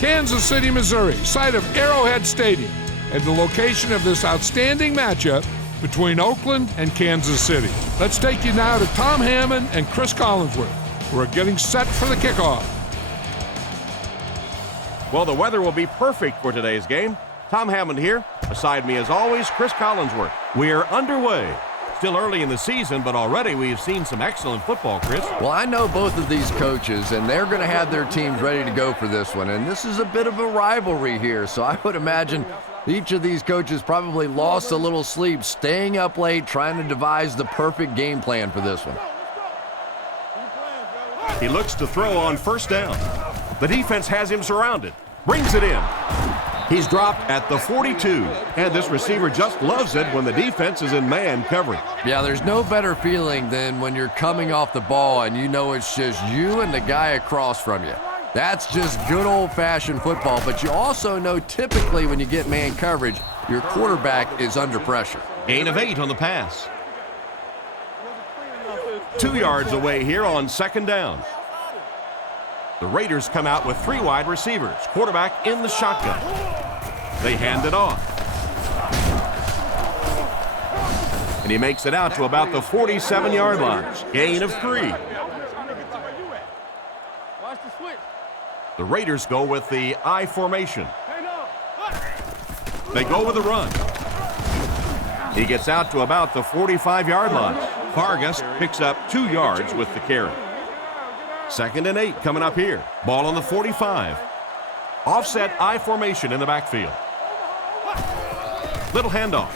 Kansas City, Missouri, site of Arrowhead Stadium, and the location of this outstanding matchup between Oakland and Kansas City. Let's take you now to Tom Hammond and Chris Collinsworth, who are getting set for the kickoff. Well, the weather will be perfect for today's game. Tom Hammond here. Beside me, as always, Chris Collinsworth. We're underway. Still early in the season, but already we've seen some excellent football, Chris. Well, I know both of these coaches, and they're going to have their teams ready to go for this one. And this is a bit of a rivalry here, so I would imagine each of these coaches probably lost a little sleep, staying up late, trying to devise the perfect game plan for this one. He looks to throw on first down. The defense has him surrounded. Brings it in. He's dropped at the 42, and this receiver just loves it when the defense is in man coverage. Yeah, there's no better feeling than when you're coming off the ball and you know it's just you and the guy across from you. That's just good old-fashioned football, but you also know typically when you get man coverage, your quarterback is under pressure. Gain of 8 on the pass. 2 yards away here on second down. The Raiders come out with 3 wide receivers. Quarterback in the shotgun. They hand it off. And he makes it out to about the 47-yard line. Gain of 3. The Raiders go with the I formation. They go with a run. He gets out to about the 45-yard line. Vargas picks up 2 yards with the carry. 2nd and 8 coming up here. Ball on the 45. Offset I formation in the backfield. Little handoff.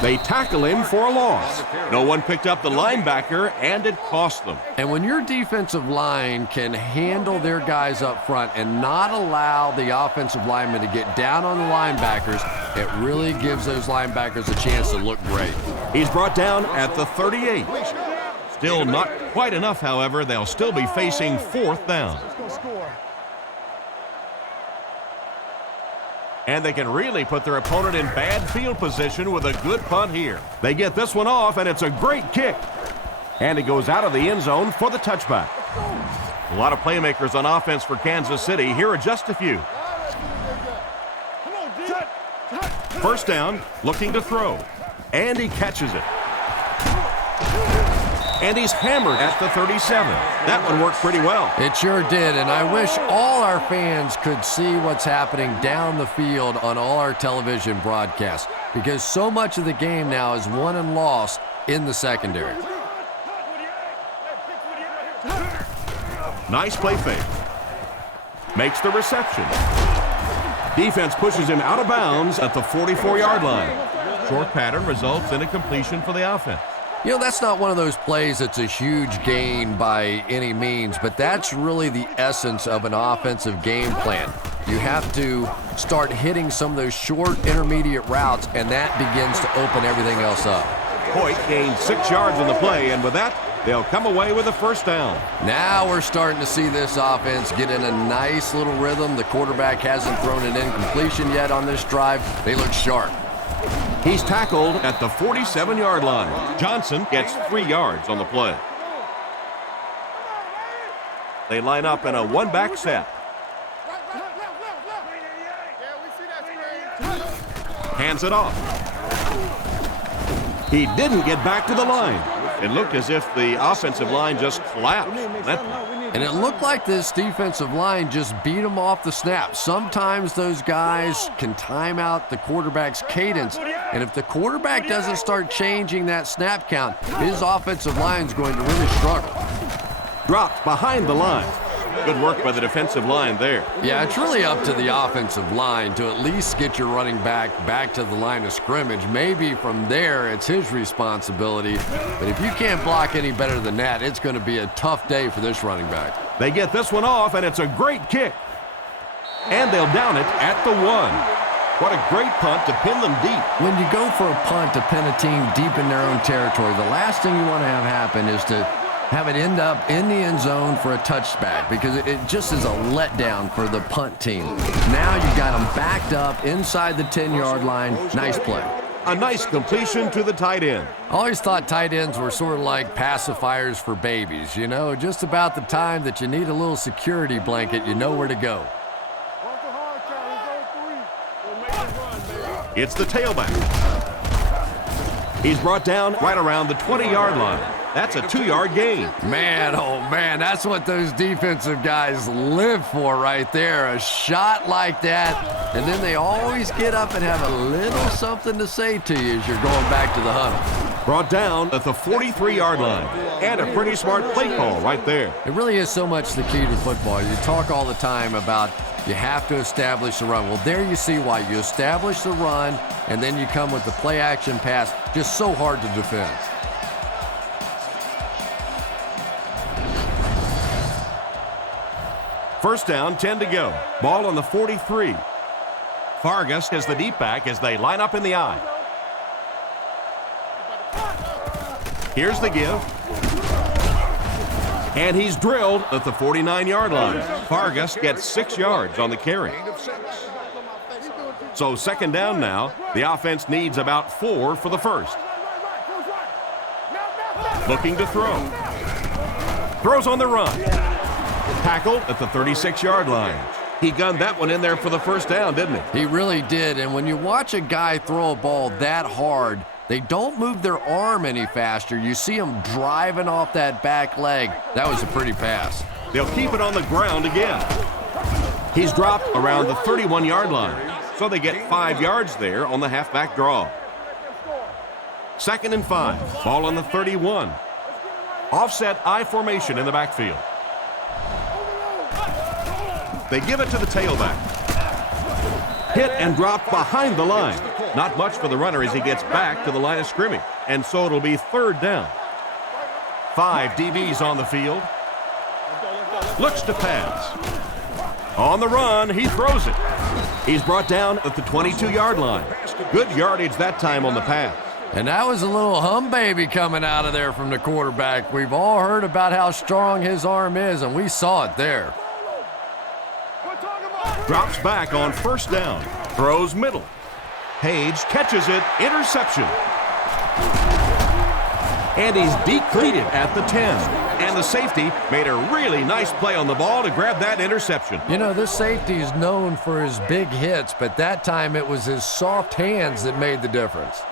They tackle him for a loss. No one picked up the linebacker, and it cost them. And when your defensive line can handle their guys up front and not allow the offensive linemen to get down on the linebackers, it really gives those linebackers a chance to look great. He's brought down at the 38. Still not quite enough, however. They'll still be facing 4th down. And they can really put their opponent in bad field position with a good punt here. They get this one off, and it's a great kick. And it goes out of the end zone for the touchback. A lot of playmakers on offense for Kansas City. Here are just a few. First down, looking to throw. And he catches it. And he's hammered at the 37. That one worked pretty well. It sure did, and I wish all our fans could see what's happening down the field on all our television broadcasts, because so much of the game now is won and lost in the secondary. Nice play fake. Makes the reception. Defense pushes him out of bounds at the 44-yard line. Short pattern results in a completion for the offense. You know, that's not one of those plays that's a huge gain by any means, but that's really the essence of an offensive game plan. You have to start hitting some of those short intermediate routes, and that begins to open everything else up. Hoyt gained 6 yards on the play, and with that, they'll come away with a first down. Now we're starting to see this offense get in a nice little rhythm. The quarterback hasn't thrown an incompletion yet on this drive. They look sharp. He's tackled at the 47-yard line. Johnson gets 3 yards on the play. They line up in a one-back set. Hands it off. He didn't get back to the line. It looked as if the offensive line just collapsed. And it looked like this defensive line just beat them off the snap. Sometimes those guys can time out the quarterback's cadence. And if the quarterback doesn't start changing that snap count, his offensive line is going to really struggle. Dropped behind the line. Good work by the defensive line there. Yeah, it's really up to the offensive line to at least get your running back to the line of scrimmage. Maybe from there it's his responsibility. But if you can't block any better than that, it's going to be a tough day for this running back. They get this one off, and it's a great kick. And they'll down it at the 1. What a great punt to pin them deep. When you go for a punt to pin a team deep in their own territory, the last thing you want to have happen is to have it end up in the end zone for a touchback, because it just is a letdown for the punt team. Now you got them backed up inside the 10-yard line. Nice play. A nice completion to the tight end. I always thought tight ends were sort of like pacifiers for babies, you know, just about the time that you need a little security blanket, you know where to go. It's the tailback. He's brought down right around the 20-yard line. That's a 2-yard gain. Man, oh man, that's what those defensive guys live for right there. A shot like that, and then they always get up and have a little something to say to you as you're going back to the huddle. Brought down at the 43-yard line. And a pretty smart play call right there. It really is so much the key to football. You talk all the time about you have to establish the run. Well, there you see why. You establish the run, and then you come with the play-action pass. Just so hard to defend. First down, 10 to go. Ball on the 43. Fargas is the deep back as they line up in the I. Here's the give. And he's drilled at the 49-yard line. Fargas gets 6 yards on the carry. So second down now. The offense needs about 4 for the first. Looking to throw. Throws on the run. Tackled at the 36-yard line. He gunned that one in there for the first down, didn't he? He really did, and when you watch a guy throw a ball that hard, they don't move their arm any faster. You see them driving off that back leg. That was a pretty pass. They'll keep it on the ground again. He's dropped around the 31-yard line, so they get 5 yards there on the halfback draw. 2nd and 5. Ball on the 31. Offset I formation in the backfield. They give it to the tailback. Hit and dropped behind the line. Not much for the runner as he gets back to the line of scrimmage. And so it'll be 3rd down. 5 DBs on the field. Looks to pass. On the run, he throws it. He's brought down at the 22-yard line. Good yardage that time on the pass. And that was a little hum baby coming out of there from the quarterback. We've all heard about how strong his arm is, and we saw it there. Drops back on 1st down. Throws middle. Page catches it. Interception. And he's depleted at the 10. And the safety made a really nice play on the ball to grab that interception. You know, this safety is known for his big hits, but that time it was his soft hands that made the difference.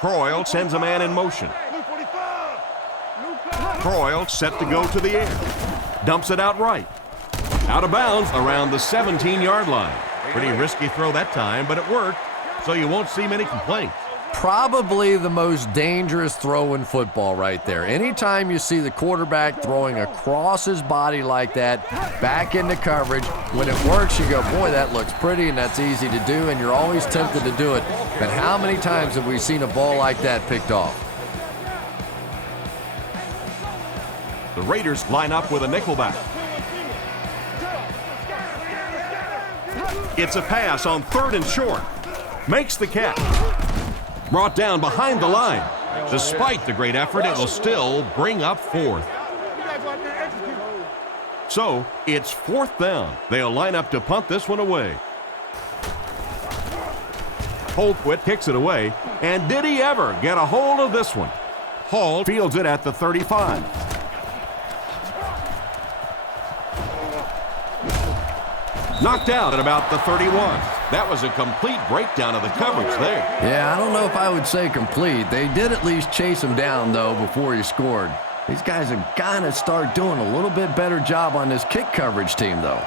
Croyle sends a man in motion. Croyle set to go to the air. Dumps it out right. Out of bounds around the 17-yard line. Pretty risky throw that time, but it worked, so you won't see many complaints. Probably the most dangerous throw in football right there. Anytime you see the quarterback throwing across his body like that, back into coverage, when it works, you go, boy, that looks pretty and that's easy to do, and you're always tempted to do it. But how many times have we seen a ball like that picked off? The Raiders line up with a nickelback. It's a pass on 3rd and short. Makes the catch. Brought down behind the line. Despite the great effort, it will still bring up 4th. So, it's 4th down. They'll line up to punt this one away. Holquist kicks it away. And did he ever get a hold of this one? Hall fields it at the 35. Knocked out at about the 31. That was a complete breakdown of the coverage there. Yeah, I don't know if I would say complete. They did at least chase him down, though, before he scored. These guys have got to start doing a little bit better job on this kick coverage team, though.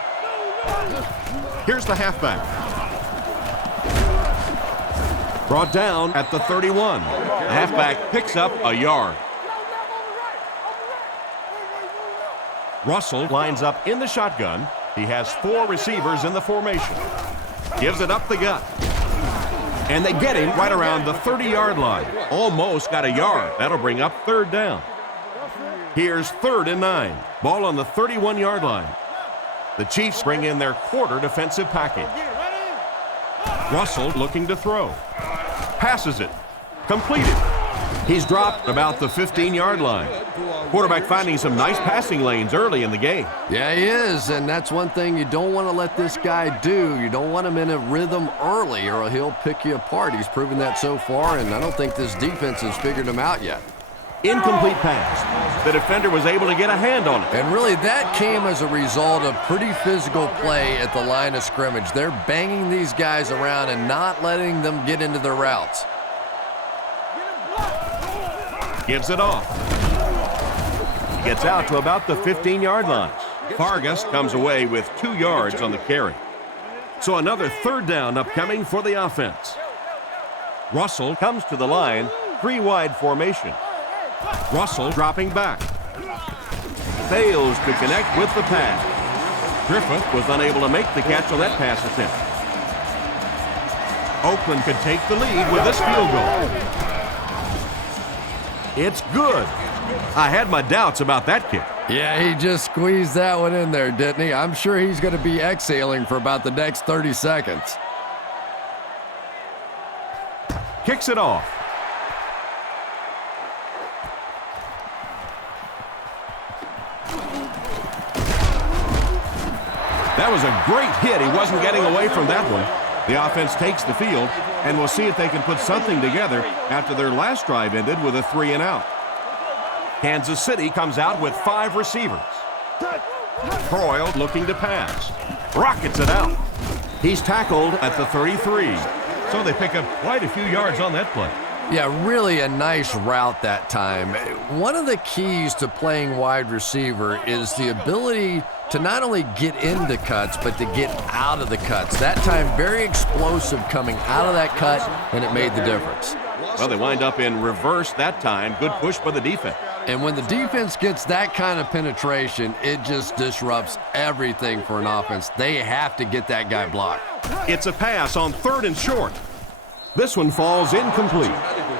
Here's the halfback. Brought down at the 31. The halfback picks up a yard. Russell lines up in the shotgun. He has 4 receivers in the formation. Gives it up the gut. And they get him right around the 30-yard line. Almost got a yard. That'll bring up 3rd down. Here's 3rd and 9. Ball on the 31-yard line. The Chiefs bring in their quarter defensive package. Russell looking to throw. Passes it. Completed. He's dropped about the 15-yard line. Quarterback finding some nice passing lanes early in the game. Yeah, he is, and that's one thing you don't want to let this guy do. You don't want him in a rhythm early, or he'll pick you apart. He's proven that so far, and I don't think this defense has figured him out yet. Incomplete pass. The defender was able to get a hand on it. And really, that came as a result of pretty physical play at the line of scrimmage. They're banging these guys around and not letting them get into their routes. Gives it off. He gets out to about the 15-yard line. Vargas comes away with 2 yards on the carry. So another third down upcoming for the offense. Russell comes to the line, 3-wide formation. Russell dropping back. Fails to connect with the pass. Griffith was unable to make the catch on that pass attempt. Oakland could take the lead with this field goal. It's good. I had my doubts about that kick. Yeah, he just squeezed that one in there, didn't he? I'm sure he's going to be exhaling for about the next 30 seconds. Kicks it off. That was a great hit. He wasn't getting away from that one. The offense takes the field, and we'll see if they can put something together after their last drive ended with a 3-and-out. Kansas City comes out with 5 receivers. Croyle looking to pass. Rockets it out. He's tackled at the 33. So they pick up quite a few yards on that play. Yeah, really a nice route that time. One of the keys to playing wide receiver is the ability to not only get into cuts, but to get out of the cuts. That time, very explosive coming out of that cut, and it made the difference. Well, they wind up in reverse that time. Good push by the defense. And when the defense gets that kind of penetration, it just disrupts everything for an offense. They have to get that guy blocked. It's a pass on 3rd and short. This one falls incomplete.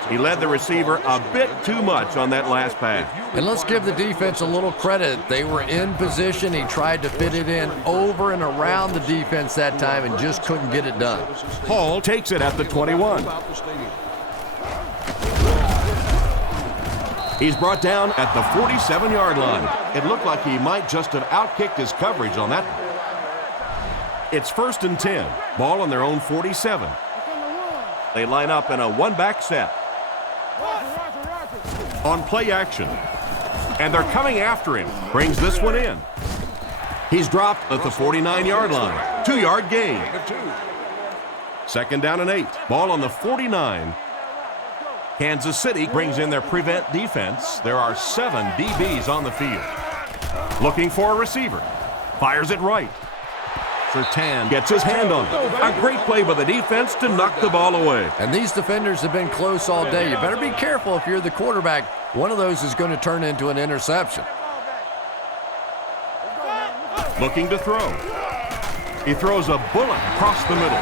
He led the receiver a bit too much on that last pass. And let's give the defense a little credit. They were in position. He tried to fit it in over and around the defense that time and just couldn't get it done. Hall takes it at the 21. He's brought down at the 47-yard line. It looked like he might just have outkicked his coverage on that one. It's 1st and 10. Ball on their own 47. They line up in a one-back set. On play action. And they're coming after him. Brings this one in. He's dropped at the 49-yard line. 2-yard gain. 2nd down and 8. Ball on the 49. Kansas City brings in their prevent defense. There are 7 DBs on the field. Looking for a receiver. Fires it right. Sertan gets his hand on it. A great play by the defense to knock the ball away. And these defenders have been close all day. You better be careful if you're the quarterback. One of those is going to turn into an interception. Looking to throw. He throws a bullet across the middle.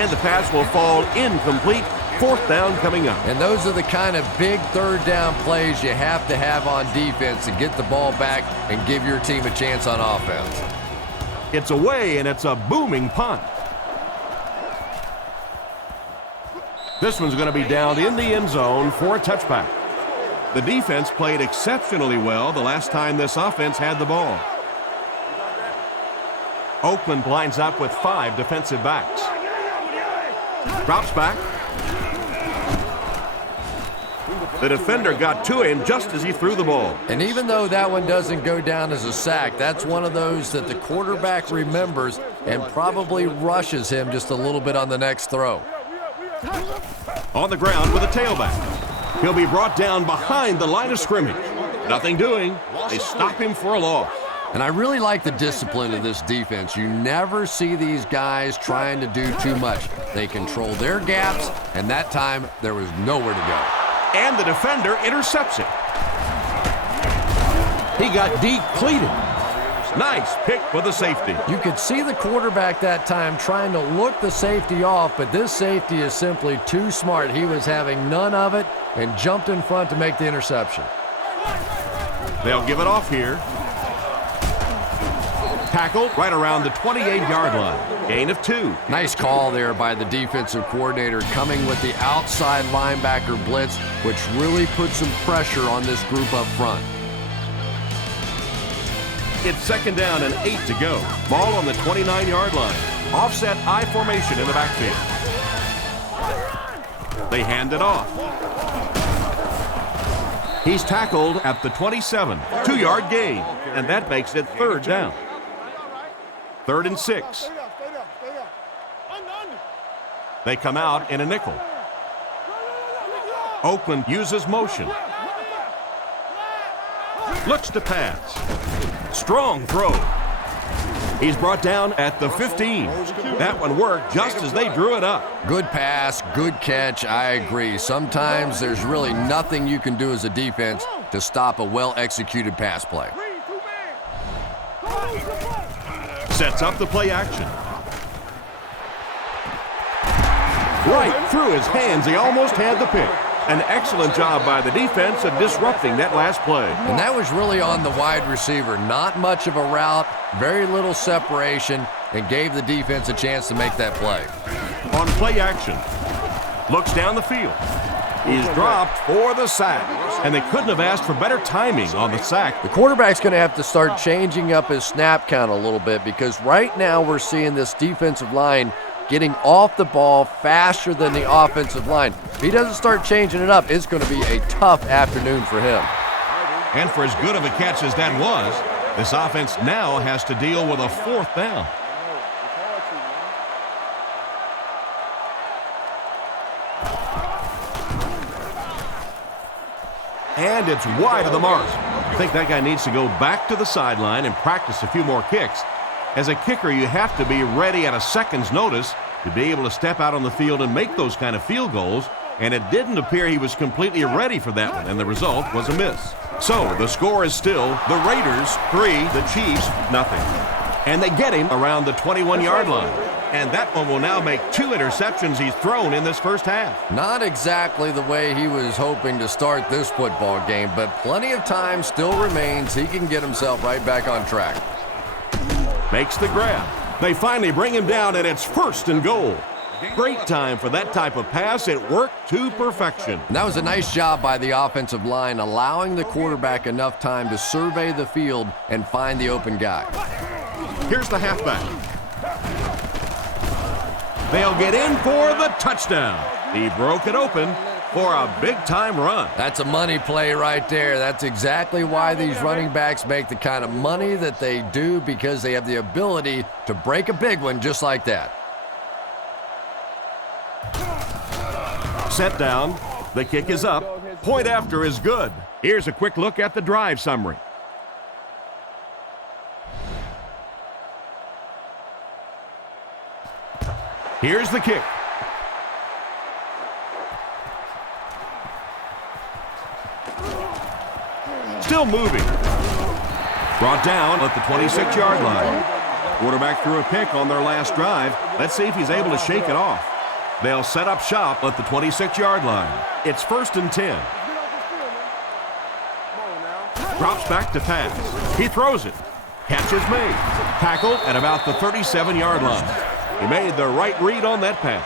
And the pass will fall incomplete. 4th down coming up. And those are the kind of big 3rd down plays you have to have on defense to get the ball back and give your team a chance on offense. It's away, and it's a booming punt. This one's going to be down in the end zone for a touchback. The defense played exceptionally well the last time this offense had the ball. Oakland lines up with 5 defensive backs. Drops back. The defender got to him just as he threw the ball. And even though that one doesn't go down as a sack, that's one of those that the quarterback remembers and probably rushes him just a little bit on the next throw. On the ground with a tailback. He'll be brought down behind the line of scrimmage. Nothing doing. They stop him for a loss. And I really like the discipline of this defense. You never see these guys trying to do too much. They control their gaps, and that time there was nowhere to go. And the defender intercepts it. He got depleted. Nice pick for the safety. You could see the quarterback that time trying to look the safety off, but this safety is simply too smart. He was having none of it and jumped in front to make the interception. They'll give it off here. Tackle right around the 28-yard line. Gain of 2. Nice call there by the defensive coordinator, coming with the outside linebacker blitz, which really put some pressure on this group up front. It's 2nd down and 8 to go. Ball on the 29-yard line. Offset I formation in the backfield. They hand it off. He's tackled at the 27. 2-yard gain, and that makes it 3rd down. 3rd and 6. They come out in a nickel. Oakland uses motion. Looks to pass. Strong throw. He's brought down at the 15. That one worked just as they drew it up. Good pass, good catch, I agree. Sometimes there's really nothing you can do as a defense to stop a well-executed pass play. Sets up the play action. Right through his hands, he almost had the pick. An excellent job by the defense of disrupting that last play. And that was really on the wide receiver. Not much of a route, very little separation, and gave the defense a chance to make that play. On play action, looks down the field. He's dropped for the sack, and they couldn't have asked for better timing on the sack. The quarterback's going to have to start changing up his snap count a little bit, because right now we're seeing this defensive line getting off the ball faster than the offensive line. If he doesn't start changing it up, it's going to be a tough afternoon for him. And for as good of a catch as that was, this offense now has to deal with a 4th down. And it's wide of the mark. I think that guy needs to go back to the sideline and practice a few more kicks. As a kicker, you have to be ready at a second's notice to be able to step out on the field and make those kind of field goals, and it didn't appear he was completely ready for that one, and the result was a miss. So the score is still the Raiders 3, the Chiefs nothing. And they get him around the 21-yard line. And that one will now make 2 interceptions he's thrown in this first half. Not exactly the way he was hoping to start this football game, but plenty of time still remains. He can get himself right back on track. Makes the grab. They finally bring him down, and it's 1st and goal. Great time for that type of pass. It worked to perfection. And that was a nice job by the offensive line, allowing the quarterback enough time to survey the field and find the open guy. Here's the halfback. They'll get in for the touchdown. He broke it open for a big-time run. That's a money play right there. That's exactly why these running backs make the kind of money that they do, because they have the ability to break a big one just like that. Set down. The kick is up. Point after is good. Here's a quick look at the drive summary. Here's the kick. Still moving. Brought down at the 26-yard line. Quarterback threw a pick on their last drive. Let's see if he's able to shake it off. They'll set up shop at the 26-yard line. It's 1st and 10. Drops back to pass. He throws it. Catch is made. Tackled at about the 37-yard line. He made the right read on that pass.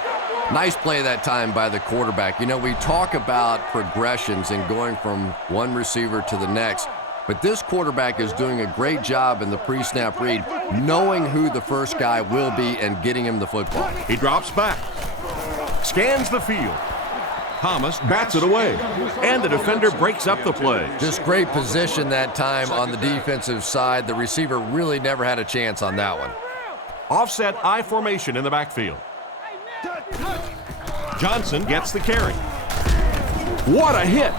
Nice play that time by the quarterback. You know, we talk about progressions and going from one receiver to the next, but this quarterback is doing a great job in the pre-snap read, knowing who the first guy will be and getting him the football. He drops back, scans the field. Thomas bats it away, and the defender breaks up the play. Just great position that time on the defensive side. The receiver really never had a chance on that one. Offset I formation in the backfield. Johnson gets the carry. What a hit!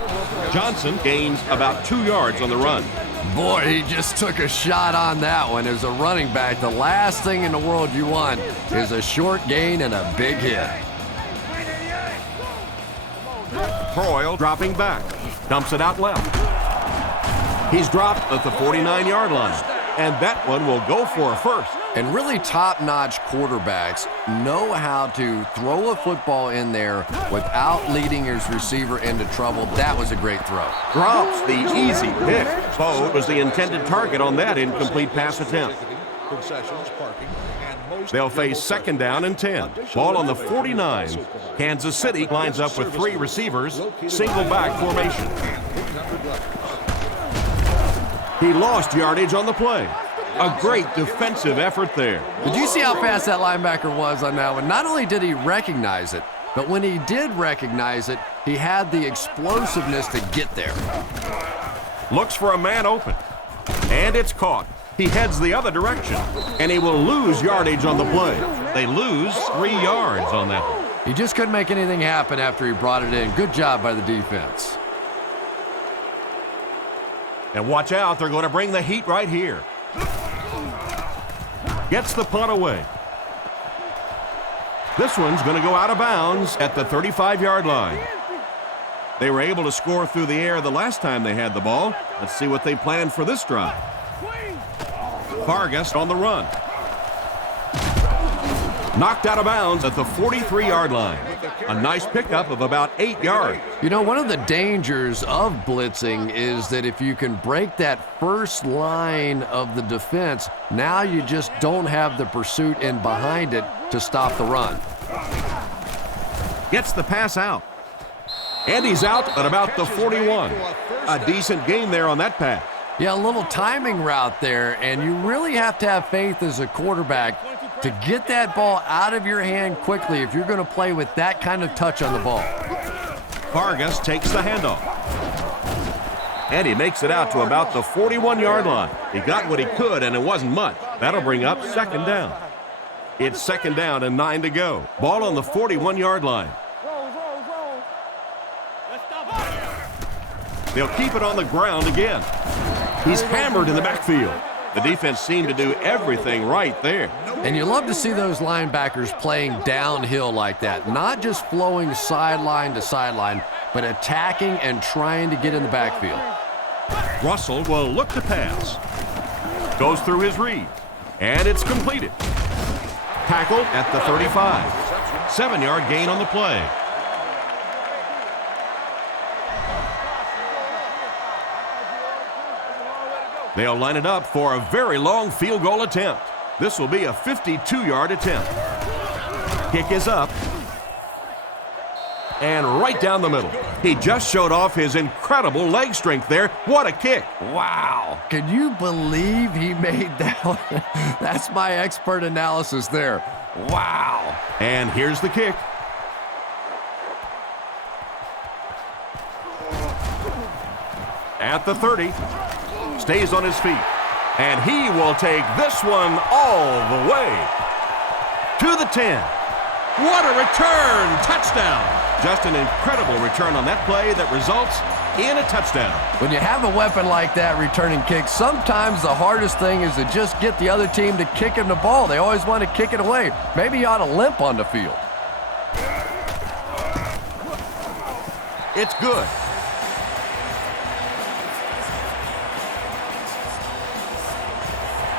Johnson gains about 2 yards on the run. Boy, he just took a shot on that one. As a running back, the last thing in the world you want is a short gain and a big hit. Broyle dropping back. Dumps it out left. He's dropped at the 49-yard line. And that one will go for a first. And really top-notch quarterbacks know how to throw a football in there without leading his receiver into trouble. That was a great throw. Drops the easy pick. Bo was the intended target on that incomplete pass attempt. They'll face second down and 10. Ball on the 49. Kansas City lines up with 3 receivers, single back formation. He lost yardage on the play. A great defensive effort there. Did you see how fast that linebacker was on that one? Not only did he recognize it, but when he did recognize it, he had the explosiveness to get there. Looks for a man open. And it's caught. He heads the other direction. And he will lose yardage on the play. They lose 3 yards on that one. He just couldn't make anything happen after he brought it in. Good job by the defense. And watch out, they're going to bring the heat right here. Gets the punt away. This one's going to go out of bounds at the 35-yard line. They were able to score through the air the last time they had the ball. Let's see what they planned for this drive. Vargas on the run. Knocked out of bounds at the 43-yard line. A nice pickup of about 8 yards. You know, one of the dangers of blitzing is that if you can break that first line of the defense, now you just don't have the pursuit in behind it to stop the run. Gets the pass out. And he's out at about the 41. A decent gain there on that pass. Yeah, a little timing route there, and you really have to have faith as a quarterback to get that ball out of your hand quickly if you're going to play with that kind of touch on the ball. Vargas takes the handoff. And he makes it out to about the 41-yard line. He got what he could, and it wasn't much. That'll bring up second down. It's second down and 9 to go. Ball on the 41-yard line. They'll keep it on the ground again. He's hammered in the backfield. The defense seemed to do everything right there. And you love to see those linebackers playing downhill like that, not just flowing sideline to sideline, but attacking and trying to get in the backfield. Russell will look to pass. Goes through his read, and it's completed. Tackled at the 35. 7-yard gain on the play. They'll line it up for a very long field goal attempt. This will be a 52-yard attempt. Kick is up. And right down the middle. He just showed off his incredible leg strength there. What a kick. Wow. Can you believe he made that one? That's my expert analysis there. Wow. And here's the kick. At the 30. Stays on his feet. And he will take this one all the way to the 10. What a return! Touchdown! Just an incredible return on that play that results in a touchdown. When you have a weapon like that returning kicks, sometimes the hardest thing is to just get the other team to kick him the ball. They always want to kick it away. Maybe you ought to limp on the field. It's good.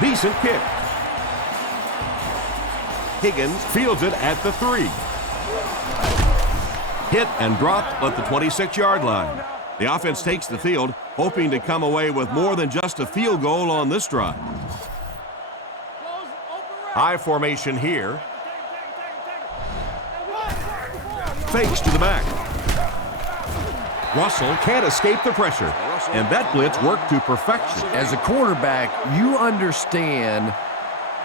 Decent kick. Higgins fields it at the 3. Hit and dropped at the 26-yard line. The offense takes the field, hoping to come away with more than just a field goal on this drive. High formation here. Fakes to the back. Russell can't escape the pressure, and that blitz worked to perfection. As a quarterback, you understand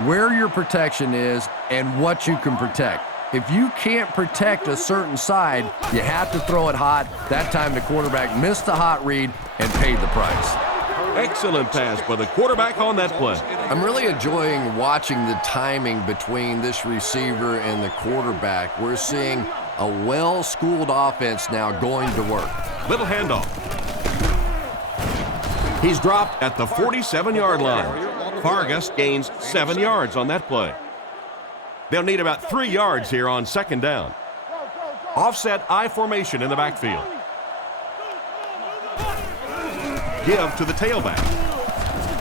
where your protection is and what you can protect. If you can't protect a certain side, you have to throw it hot. That time the quarterback missed the hot read and paid the price. Excellent pass by the quarterback on that play. I'm really enjoying watching the timing between this receiver and the quarterback. We're seeing a well-schooled offense now going to work. Little handoff. He's dropped at the 47-yard line. Vargas gains 7 yards on that play. They'll need about 3 yards here on second down. Offset I formation in the backfield. Give to the tailback.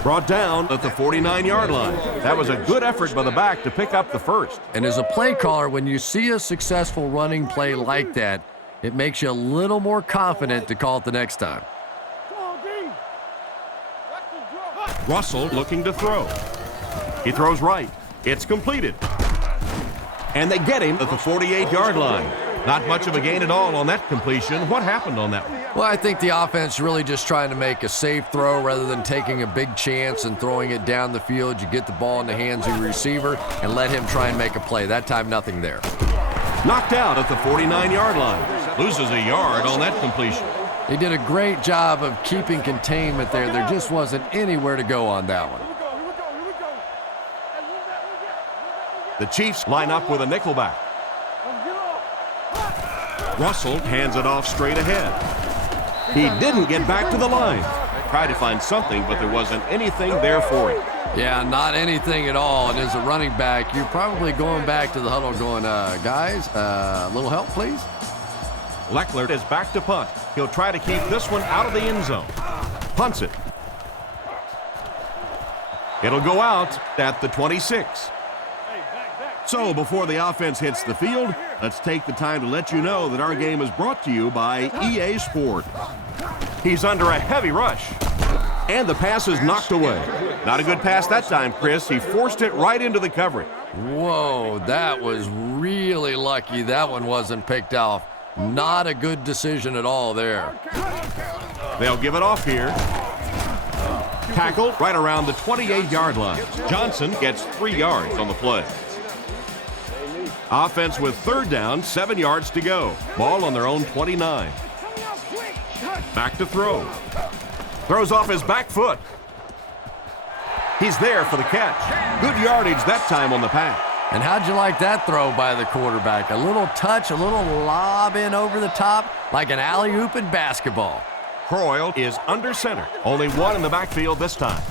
Brought down at the 49-yard line. That was a good effort by the back to pick up the first. And as a play caller, when you see a successful running play like that, it makes you a little more confident to call it the next time. Russell looking to throw. He throws right. It's completed. And they get him at the 48-yard line. Not much of a gain at all on that completion. What happened on that one? Well, I think the offense really just trying to make a safe throw rather than taking a big chance and throwing it down the field. You get the ball in the hands of your receiver and let him try and make a play. That time, nothing there. Knocked out at the 49-yard line. Loses a yard on that completion. He did a great job of keeping containment there. There just wasn't anywhere to go on that one. The Chiefs line up with a nickelback. Russell hands it off straight ahead. He didn't get back to the line. Tried to find something, but there wasn't anything there for him. Yeah, not anything at all. And as a running back, you're probably going back to the huddle going, guys, a little help, please? Leckler is back to punt. He'll try to keep this one out of the end zone. Punts it. It'll go out at the 26. So before the offense hits the field, let's take the time to let you know that our game is brought to you by EA Sport. He's under a heavy rush. And the pass is knocked away. Not a good pass that time, Chris. He forced it right into the coverage. Whoa, that was really lucky that one wasn't picked off. Not a good decision at all there. They'll give it off here. Tackled right around the 28-yard line. Johnson gets 3 yards on the play. Offense with third down, 7 yards to go. Ball on their own 29. Back to throw. Throws off his back foot. He's there for the catch. Good yardage that time on the pass. And how'd you like that throw by the quarterback? A little touch, a little lob in over the top, like an alley-oop in basketball. Croyle is under center. Only one in the backfield this time.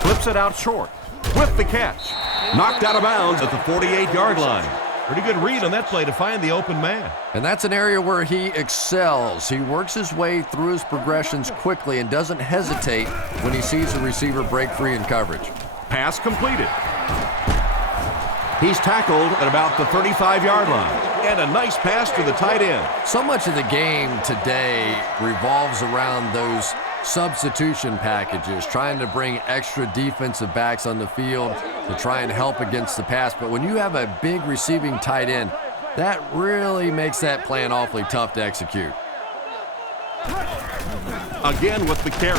Flips it out short with the catch. Knocked out of bounds at the 48-yard line. Pretty good read on that play to find the open man. And that's an area where he excels. He works his way through his progressions quickly and doesn't hesitate when he sees the receiver break free in coverage. Pass completed. He's tackled at about the 35-yard line. And a nice pass to the tight end. So much of the game today revolves around those substitution packages, trying to bring extra defensive backs on the field to try and help against the pass. But when you have a big receiving tight end, that really makes that plan awfully tough to execute. Again with the carry.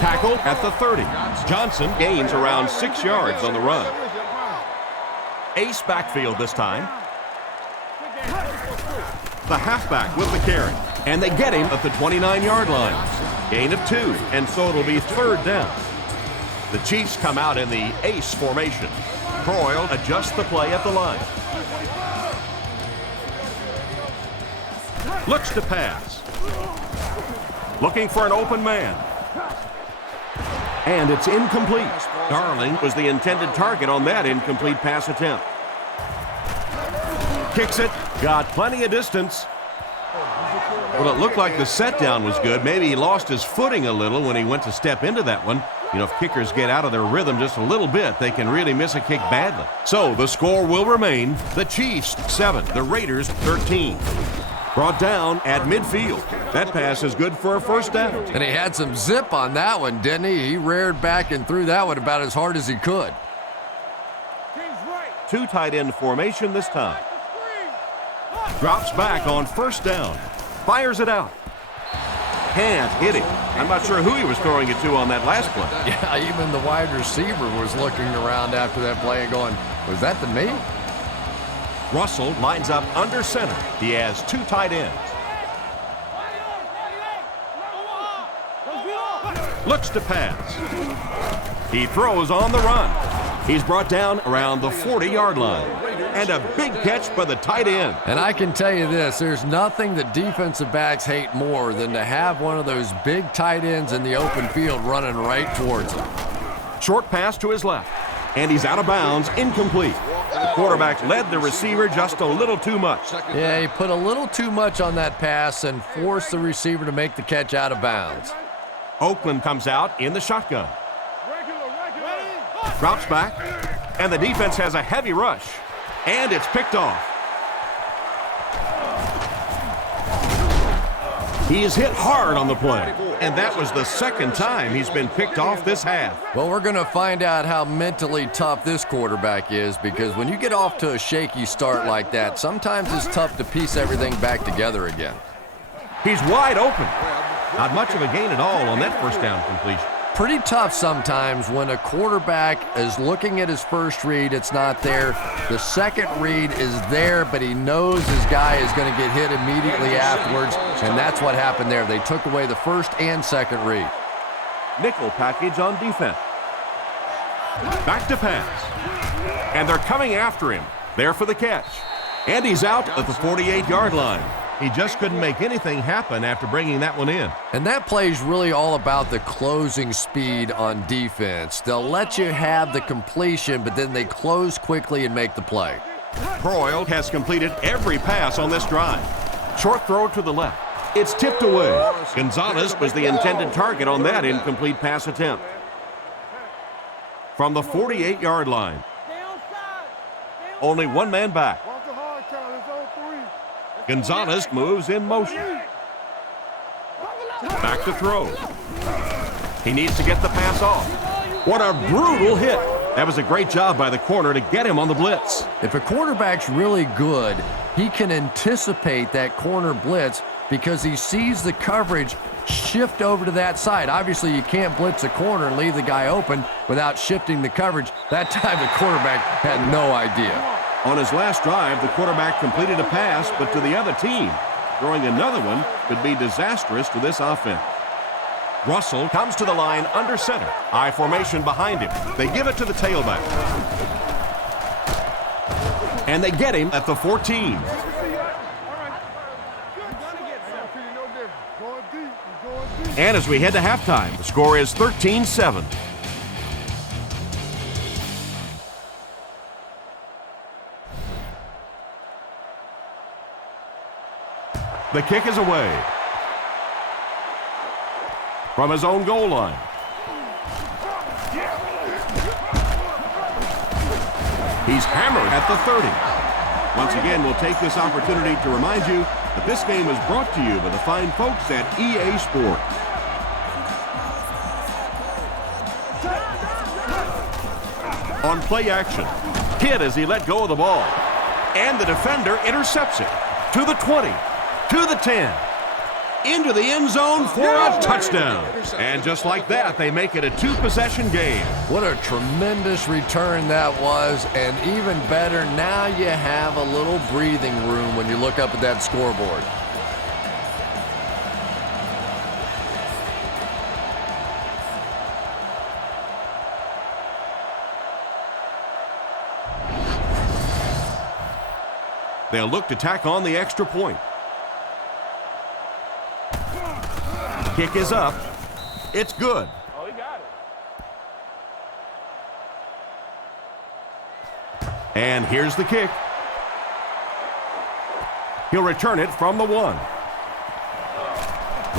Tackle at the 30. Johnson gains around 6 yards on the run. Ace backfield this time. The halfback with the carry. And they get him at the 29-yard line. Gain of 2, and so it'll be third down. The Chiefs come out in the ace formation. Croyle adjusts the play at the line. Looks to pass. Looking for an open man. And it's incomplete. Darling was the intended target on that incomplete pass attempt. Kicks it. Got plenty of distance. Well, it looked like the set down was good. Maybe he lost his footing a little when he went to step into that one. You know, if kickers get out of their rhythm just a little bit, they can really miss a kick badly. So the score will remain the Chiefs 7, the Raiders 13. Brought down at midfield. That pass is good for a first down. And he had some zip on that one, didn't he? He reared back and threw that one about as hard as he could. 2 tight end formation this time. Drops back on first down. Fires it out. Can't hit him. I'm not sure who he was throwing it to on that last play. Yeah, even the wide receiver was looking around after that play and going, was that to me? Russell lines up under center. He has 2 tight ends. Looks to pass. He throws on the run. He's brought down around the 40-yard line. And a big catch by the tight end. And I can tell you this, there's nothing that defensive backs hate more than to have one of those big tight ends in the open field running right towards him. Short pass to his left. And he's out of bounds, incomplete. The quarterback led the receiver just a little too much. Yeah, he put a little too much on that pass and forced the receiver to make the catch out of bounds. Oakland comes out in the shotgun. Drops back, and the defense has a heavy rush. And it's picked off. He is hit hard on the play, and that was the second time he's been picked off this half. Well, we're going to find out how mentally tough this quarterback is, because when you get off to a shaky start like that, sometimes it's tough to piece everything back together again. He's wide open. Not much of a gain at all on that first down completion. Pretty tough sometimes when a quarterback is looking at his first read, it's not there. The second read is there, but he knows his guy is going to get hit immediately afterwards, and that's what happened there. They took away the first and second read. Nickel package on defense. Back to pass. And they're coming after him. There for the catch. And he's out at the 48-yard line. He just couldn't make anything happen after bringing that one in. And that play's really all about the closing speed on defense. They'll let you have the completion, but then they close quickly and make the play. Croyle has completed every pass on this drive. Short throw to the left. It's tipped away. Gonzalez was the intended target on that incomplete pass attempt. From the 48-yard line. Only one man back. Gonzalez moves in motion. Back to throw. He needs to get the pass off. What a brutal hit. That was a great job by the corner to get him on the blitz. If a quarterback's really good, he can anticipate that corner blitz because he sees the coverage shift over to that side. Obviously, you can't blitz a corner and leave the guy open without shifting the coverage. That time, the quarterback had no idea. On his last drive, the quarterback completed a pass, but to the other team. Throwing another one could be disastrous to this offense. Russell comes to the line under center. I formation behind him. They give it to the tailback. And they get him at the 14. And as we head to halftime, the score is 13-7. The kick is away. From his own goal line. He's hammered at the 30. Once again, we'll take this opportunity to remind you that this game is brought to you by the fine folks at EA Sports. On play action, Kidd as he let go of the ball. And the defender intercepts it to the 20. To the 10, into the end zone for a touchdown. And just like that, they make it a two-possession game. What a tremendous return that was, and even better, now you have a little breathing room when you look up at that scoreboard. They'll look to tack on the extra point. Kick is up. It's good. Oh, he got it. And here's the kick. He'll return it from the 1.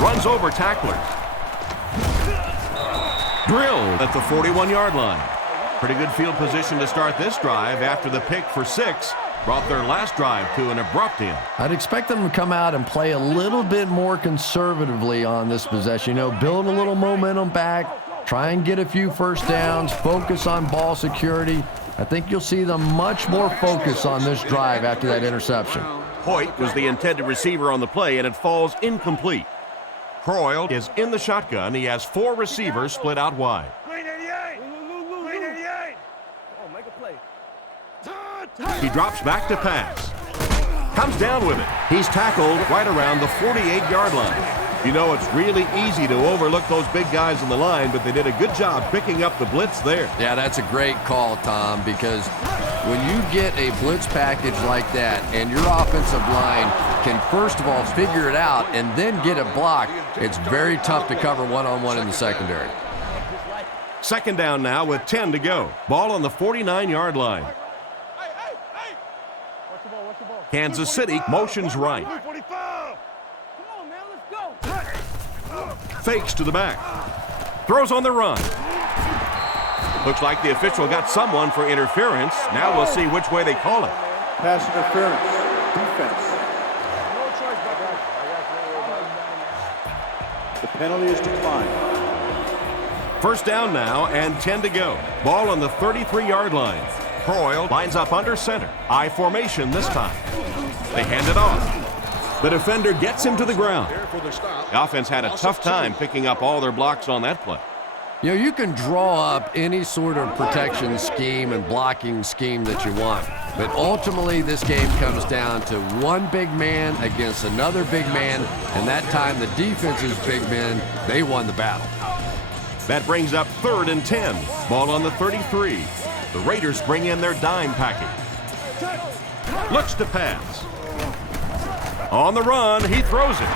Runs over tacklers. Drilled at the 41-yard line. Pretty good field position to start this drive after the pick for 6. Brought their last drive to an abrupt end. I'd expect them to come out and play a little bit more conservatively on this possession. You know, build a little momentum back, try and get a few first downs, focus on ball security. I think you'll see them much more focused on this drive after that interception. Hoyt was the intended receiver on the play, and it falls incomplete. Croyle is in the shotgun. He has 4 receivers split out wide. He drops back to pass. Comes down with it. He's tackled right around the 48-yard line. You know, it's really easy to overlook those big guys on the line, but they did a good job picking up the blitz there. Yeah, that's a great call, Tom, because when you get a blitz package like that and your offensive line can first of all figure it out and then get it blocked, it's very tough to cover one-on-one in the secondary. Second down now with 10 to go. Ball on the 49-yard line. Kansas City motions right. Fakes to the back. Throws on the run. Looks like the official got someone for interference. Now we'll see which way they call it. Pass interference. Defense. The penalty is declined. First down now and 10 to go. Ball on the 33-yard line. Croyle lines up under center. I formation this time. They hand it off. The defender gets him to the ground. The offense had a tough time picking up all their blocks on that play. You know, you can draw up any sort of protection scheme and blocking scheme that you want, but ultimately this game comes down to one big man against another big man, and that time the defense's big men, they won the battle. That brings up 3rd and 10. Ball on the 33. The Raiders bring in their dime package. Looks to pass. On the run, he throws it.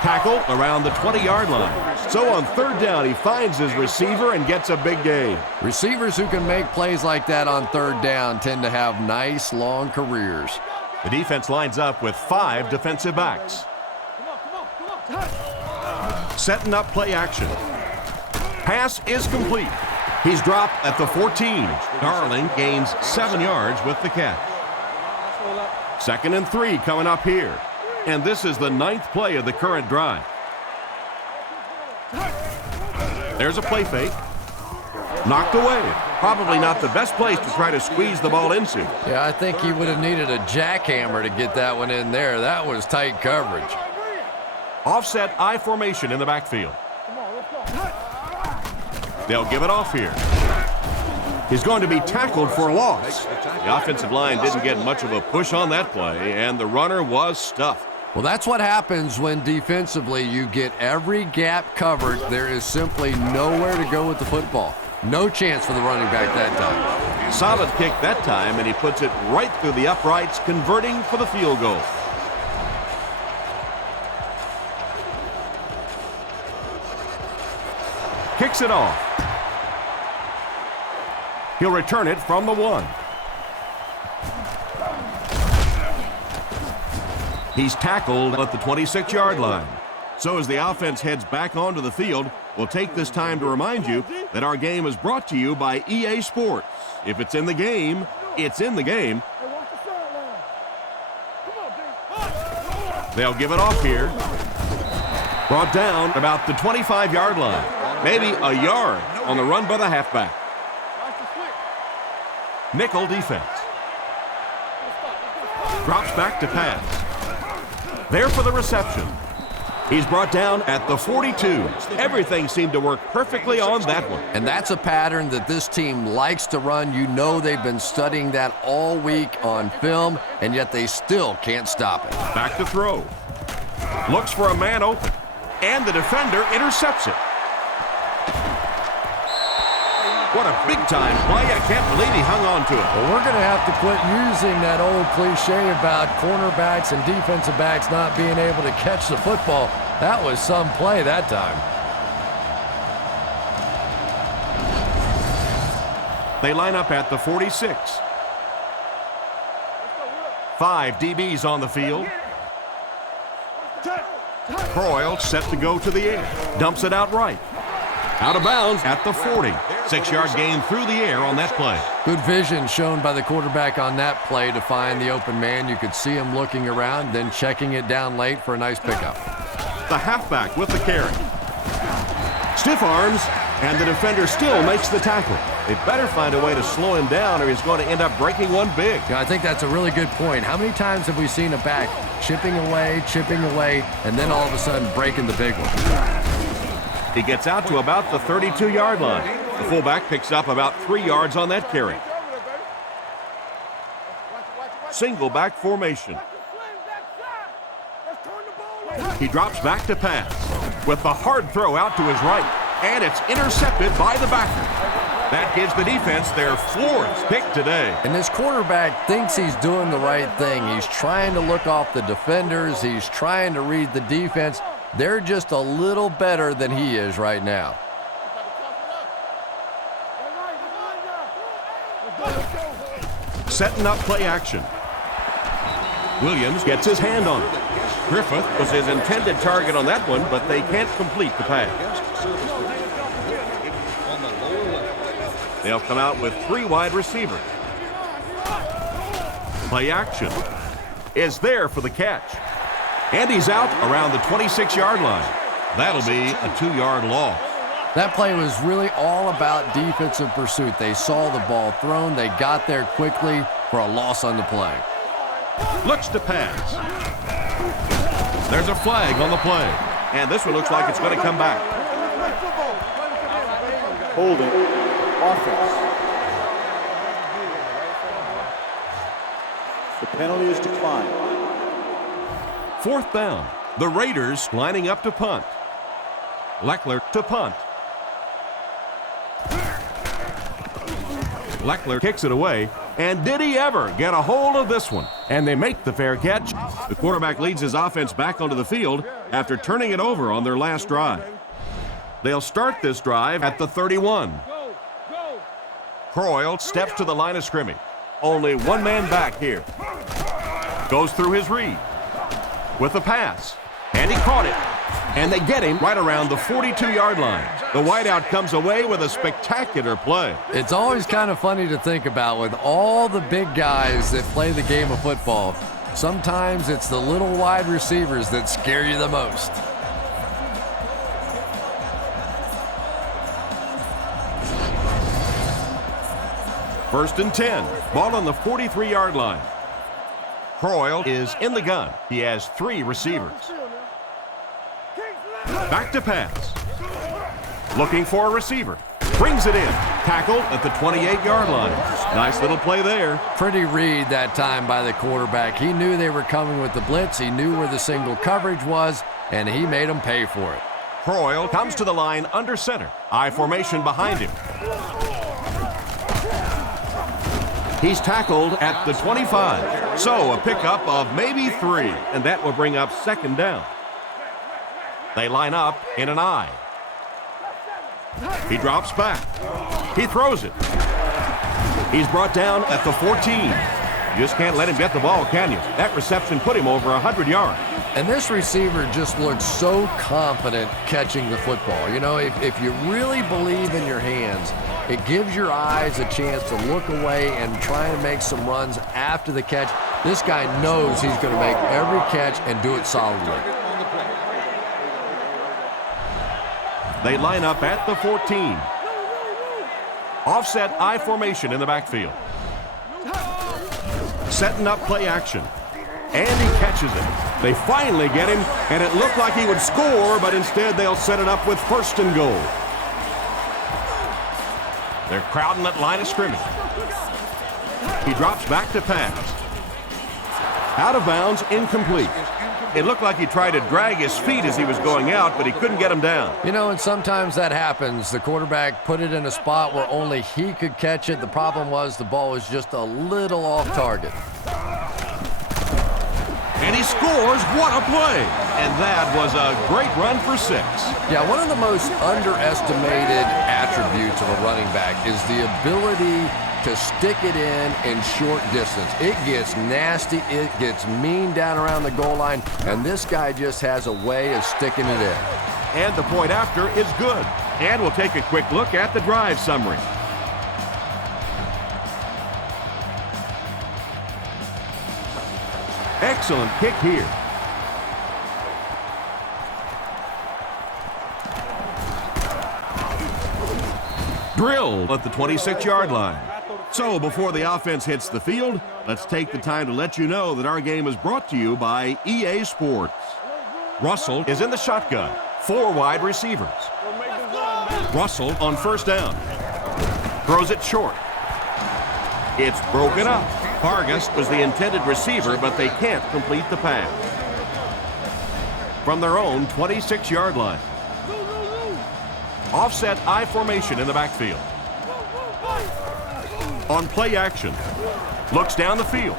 Tackled around the 20-yard line. So on 3rd down, he finds his receiver and gets a big gain. Receivers who can make plays like that on 3rd down tend to have nice, long careers. The defense lines up with 5 defensive backs. Setting up play action. Pass is complete. He's dropped at the 14. Darling gains 7 yards with the catch. 2nd and 3 coming up here. And this is the 9th play of the current drive. There's a play fake. Knocked away. Probably not the best place to try to squeeze the ball into. Yeah, I think he would have needed a jackhammer to get that one in there. That was tight coverage. Offset I formation in the backfield. They'll give it off here. He's going to be tackled for a loss. The offensive line didn't get much of a push on that play, and the runner was stuffed. Well, that's what happens when defensively you get every gap covered. There is simply nowhere to go with the football. No chance for the running back that time. Solid kick that time, and he puts it right through the uprights, converting for the field goal. Kicks it off. He'll return it from the 1. He's tackled at the 26-yard line. So as the offense heads back onto the field, we'll take this time to remind you that our game is brought to you by EA Sports. If it's in the game, it's in the game. They'll give it off here. Brought down about the 25-yard line. Maybe a yard on the run by the halfback. Nickel defense. Drops back to pass. There for the reception. He's brought down at the 42. Everything seemed to work perfectly on that one. And that's a pattern that this team likes to run. You know they've been studying that all week on film, and yet they still can't stop it. Back to throw. Looks for a man open, and the defender intercepts it. What a big-time play. I can't believe he hung on to it. Well, we're going to have to quit using that old cliche about cornerbacks and defensive backs not being able to catch the football. That was some play that time. They line up at the 46. 5 DBs on the field. Croyle set to go to the air. Dumps it out right. Out of bounds at the 40. 6-yard gain through the air on that play. Good vision shown by the quarterback on that play to find the open man. You could see him looking around, then checking it down late for a nice pickup. The halfback with the carry. Stiff arms, and the defender still makes the tackle. They better find a way to slow him down or he's going to end up breaking one big. Yeah, I think that's a really good point. How many times have we seen a back chipping away, and then all of a sudden breaking the big one? He gets out to about the 32-yard line. The fullback picks up about 3 yards on that carry. Single back formation. He drops back to pass with the hard throw out to his right, and it's intercepted by the backer. That gives the defense their 4th pick today. And this quarterback thinks he's doing the right thing. He's trying to look off the defenders. He's trying to read the defense. They're just a little better than he is right now. Setting up play action. Williams gets his hand on it. Griffith was his intended target on that one, but they can't complete the pass. They'll come out with 3 wide receivers. Play action is there for the catch. And he's out around the 26-yard line. That'll be a 2-yard loss. That play was really all about defensive pursuit. They saw the ball thrown. They got there quickly for a loss on the play. Looks to pass. There's a flag on the play. And this one looks like it's going to come back. Holding. Offense. The penalty is declined. 4th down. The Raiders lining up to punt. Leckler to punt. Leckler kicks it away, and did he ever get a hold of this one? And they make the fair catch. The quarterback leads his offense back onto the field after turning it over on their last drive. They'll start this drive at the 31. Croyle steps to the line of scrimmage. Only one man back here. Goes through his read with a pass, and he caught it. And they get him right around the 42-yard line. The wideout comes away with a spectacular play. It's always kind of funny to think about with all the big guys that play the game of football. Sometimes it's the little wide receivers that scare you the most. First and 10. Ball on the 43-yard line. Croyle is in the gun. He has 3 receivers. Back to pass. Looking for a receiver. Brings it in. Tackled at the 28-yard line. Nice little play there. Pretty read that time by the quarterback. He knew they were coming with the blitz. He knew where the single coverage was, and he made them pay for it. Croyle comes to the line under center. I formation behind him. He's tackled at the 25. So a pickup of maybe 3, and that will bring up 2nd down. They line up in an I. He drops back. He throws it. He's brought down at the 14. You just can't let him get the ball, can you? That reception put him over 100 yards. And this receiver just looks so confident catching the football. You know, if you really believe in your hands, it gives your eyes a chance to look away and try and make some runs after the catch. This guy knows he's going to make every catch and do it solidly. They line up at the 14. Offset I formation in the backfield. Setting up play action. And he catches it. They finally get him, and it looked like he would score, but instead they'll set it up with 1st and goal. They're crowding that line of scrimmage. He drops back to pass. Out of bounds, incomplete. It looked like he tried to drag his feet as he was going out, but he couldn't get him down. You know, and sometimes that happens. The quarterback put it in a spot where only he could catch it. The problem was the ball was just a little off target. And he scores. What a play. And that was a great run for 6. Yeah, one of the most underestimated attributes of a running back is the ability to stick it in short distance. It gets nasty, it gets mean down around the goal line, and this guy just has a way of sticking it in. And the point after is good. And we'll take a quick look at the drive summary. Excellent kick here. Drilled at the 26-yard line. So before the offense hits the field, let's take the time to let you know that our game is brought to you by EA Sports. Russell is in the shotgun. 4 wide receivers. Russell on 1st down. Throws it short. It's broken up. Vargas was the intended receiver, but they can't complete the pass. From their own 26-yard line. Offset I formation in the backfield. On play action. Looks down the field.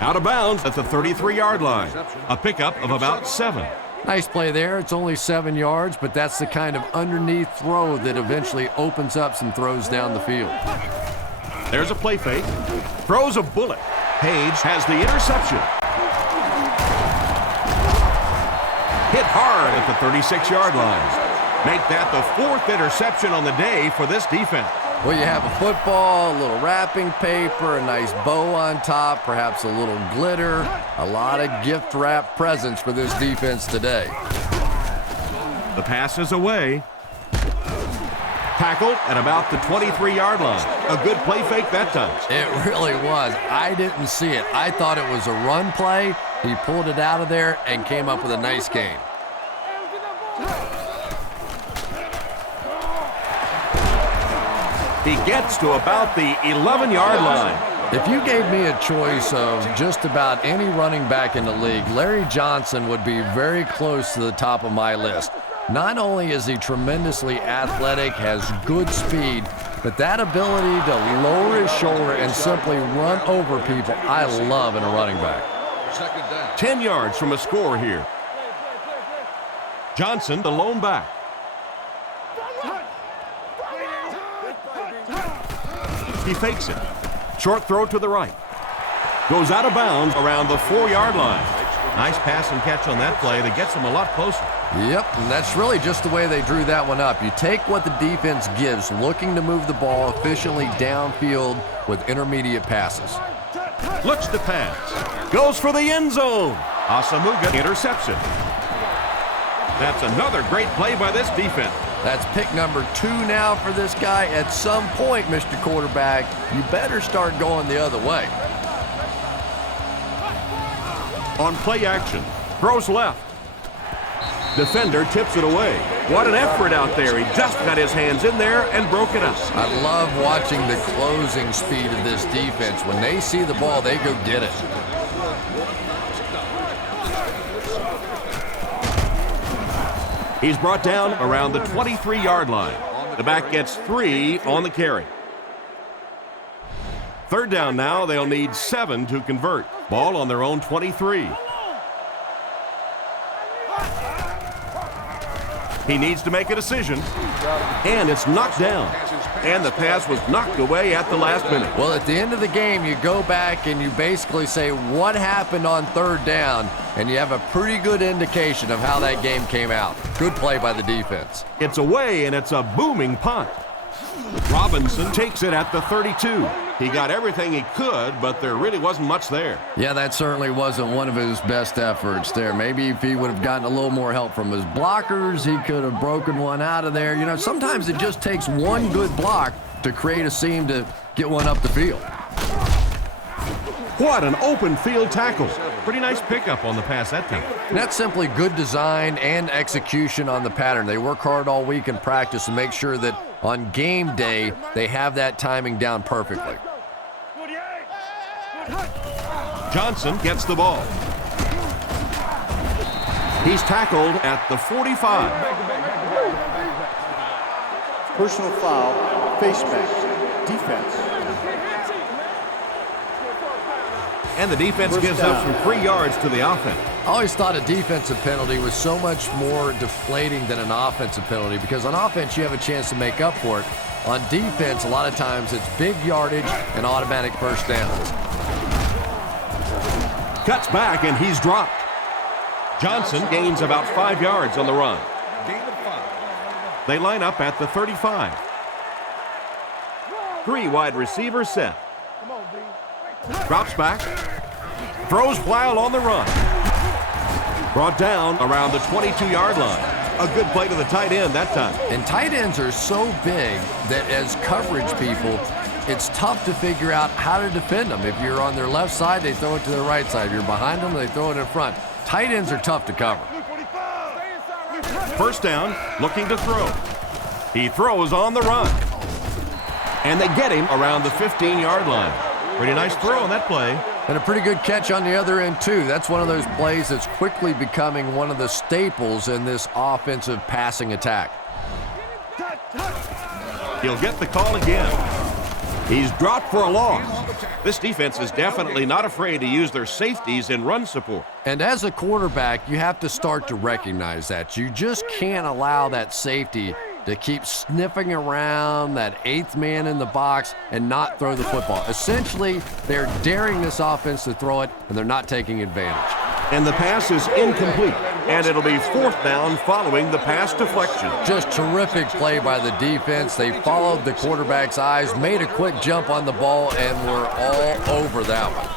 Out of bounds at the 33-yard line. A pickup of about 7. Nice play there. It's only 7 yards, but that's the kind of underneath throw that eventually opens up some throws down the field. There's a play fake. Throws a bullet. Page has the interception. Hit hard at the 36-yard line. Make that the 4th interception on the day for this defense. Well, you have a football, a little wrapping paper, a nice bow on top, perhaps a little glitter, a lot of gift wrap presents for this defense today. The pass is away. Tackled at about the 23-yard line. A good play fake that time. It really was. I didn't see it. I thought it was a run play. He pulled it out of there and came up with a nice gain. He gets to about the 11-yard line. If you gave me a choice of just about any running back in the league, Larry Johnson would be very close to the top of my list. Not only is he tremendously athletic, has good speed, but that ability to lower his shoulder and simply run over people, I love in a running back. 10 yards from a score here. Johnson, the lone back. He fakes it. Short throw to the right. Goes out of bounds around the 4-yard line. Nice pass and catch on that play that gets him a lot closer. Yep, and that's really just the way they drew that one up. You take what the defense gives, looking to move the ball efficiently downfield with intermediate passes. Looks to pass. Goes for the end zone. Asamuga intercepts it. That's another great play by this defense. That's pick number 2 now for this guy. At some point, Mr. Quarterback, you better start going the other way. On play action, throws left. Defender tips it away. What an effort out there. He just got his hands in there and broke it up. I love watching the closing speed of this defense. When they see the ball, they go get it. He's brought down around the 23-yard line. The back gets 3 on the carry. Third down now, they'll need 7 to convert. Ball on their own 23. He needs to make a decision, and it's knocked down. And the pass was knocked away at the last minute. Well, at the end of the game, you go back and you basically say what happened on third down, and you have a pretty good indication of how that game came out. Good play by the defense. It's away, and it's a booming punt. Robinson takes it at the 32. He got everything he could, but there really wasn't much there. Yeah, that certainly wasn't one of his best efforts there. Maybe if he would have gotten a little more help from his blockers, he could have broken one out of there. You know, sometimes it just takes one good block to create a seam to get one up the field. What an open field tackle. Pretty nice pickup on the pass that time. And that's simply good design and execution on the pattern. They work hard all week in practice to make sure that on game day, they have that timing down perfectly. Johnson gets the ball. He's tackled at the 45. Personal foul, face mask, defense. And the defense gives up some 3 yards to the offense. I always thought a defensive penalty was so much more deflating than an offensive penalty because on offense you have a chance to make up for it. On defense, a lot of times it's big yardage and automatic first downs. Cuts back and he's dropped. Johnson gains about 5 yards on the run. They line up at the 35. 3 wide receivers set. Drops back. Throws while on the run. Brought down around the 22-yard line. A good play to the tight end that time. And tight ends are so big that as coverage people, it's tough to figure out how to defend them. If you're on their left side, they throw it to their right side. If you're behind them, they throw it in front. Tight ends are tough to cover. First down, looking to throw. He throws on the run. And they get him around the 15-yard line. Pretty nice throw on that play. And a pretty good catch on the other end, too. That's one of those plays that's quickly becoming one of the staples in this offensive passing attack. He'll get the call again. He's dropped for a loss. This defense is definitely not afraid to use their safeties in run support. And as a quarterback, you have to start to recognize that. You just can't allow that safety to keep sniffing around that 8th man in the box and not throw the football. Essentially, they're daring this offense to throw it, and they're not taking advantage. And the pass is incomplete, and it'll be 4th down following the pass deflection. Just terrific play by the defense. They followed the quarterback's eyes, made a quick jump on the ball, and were all over that one.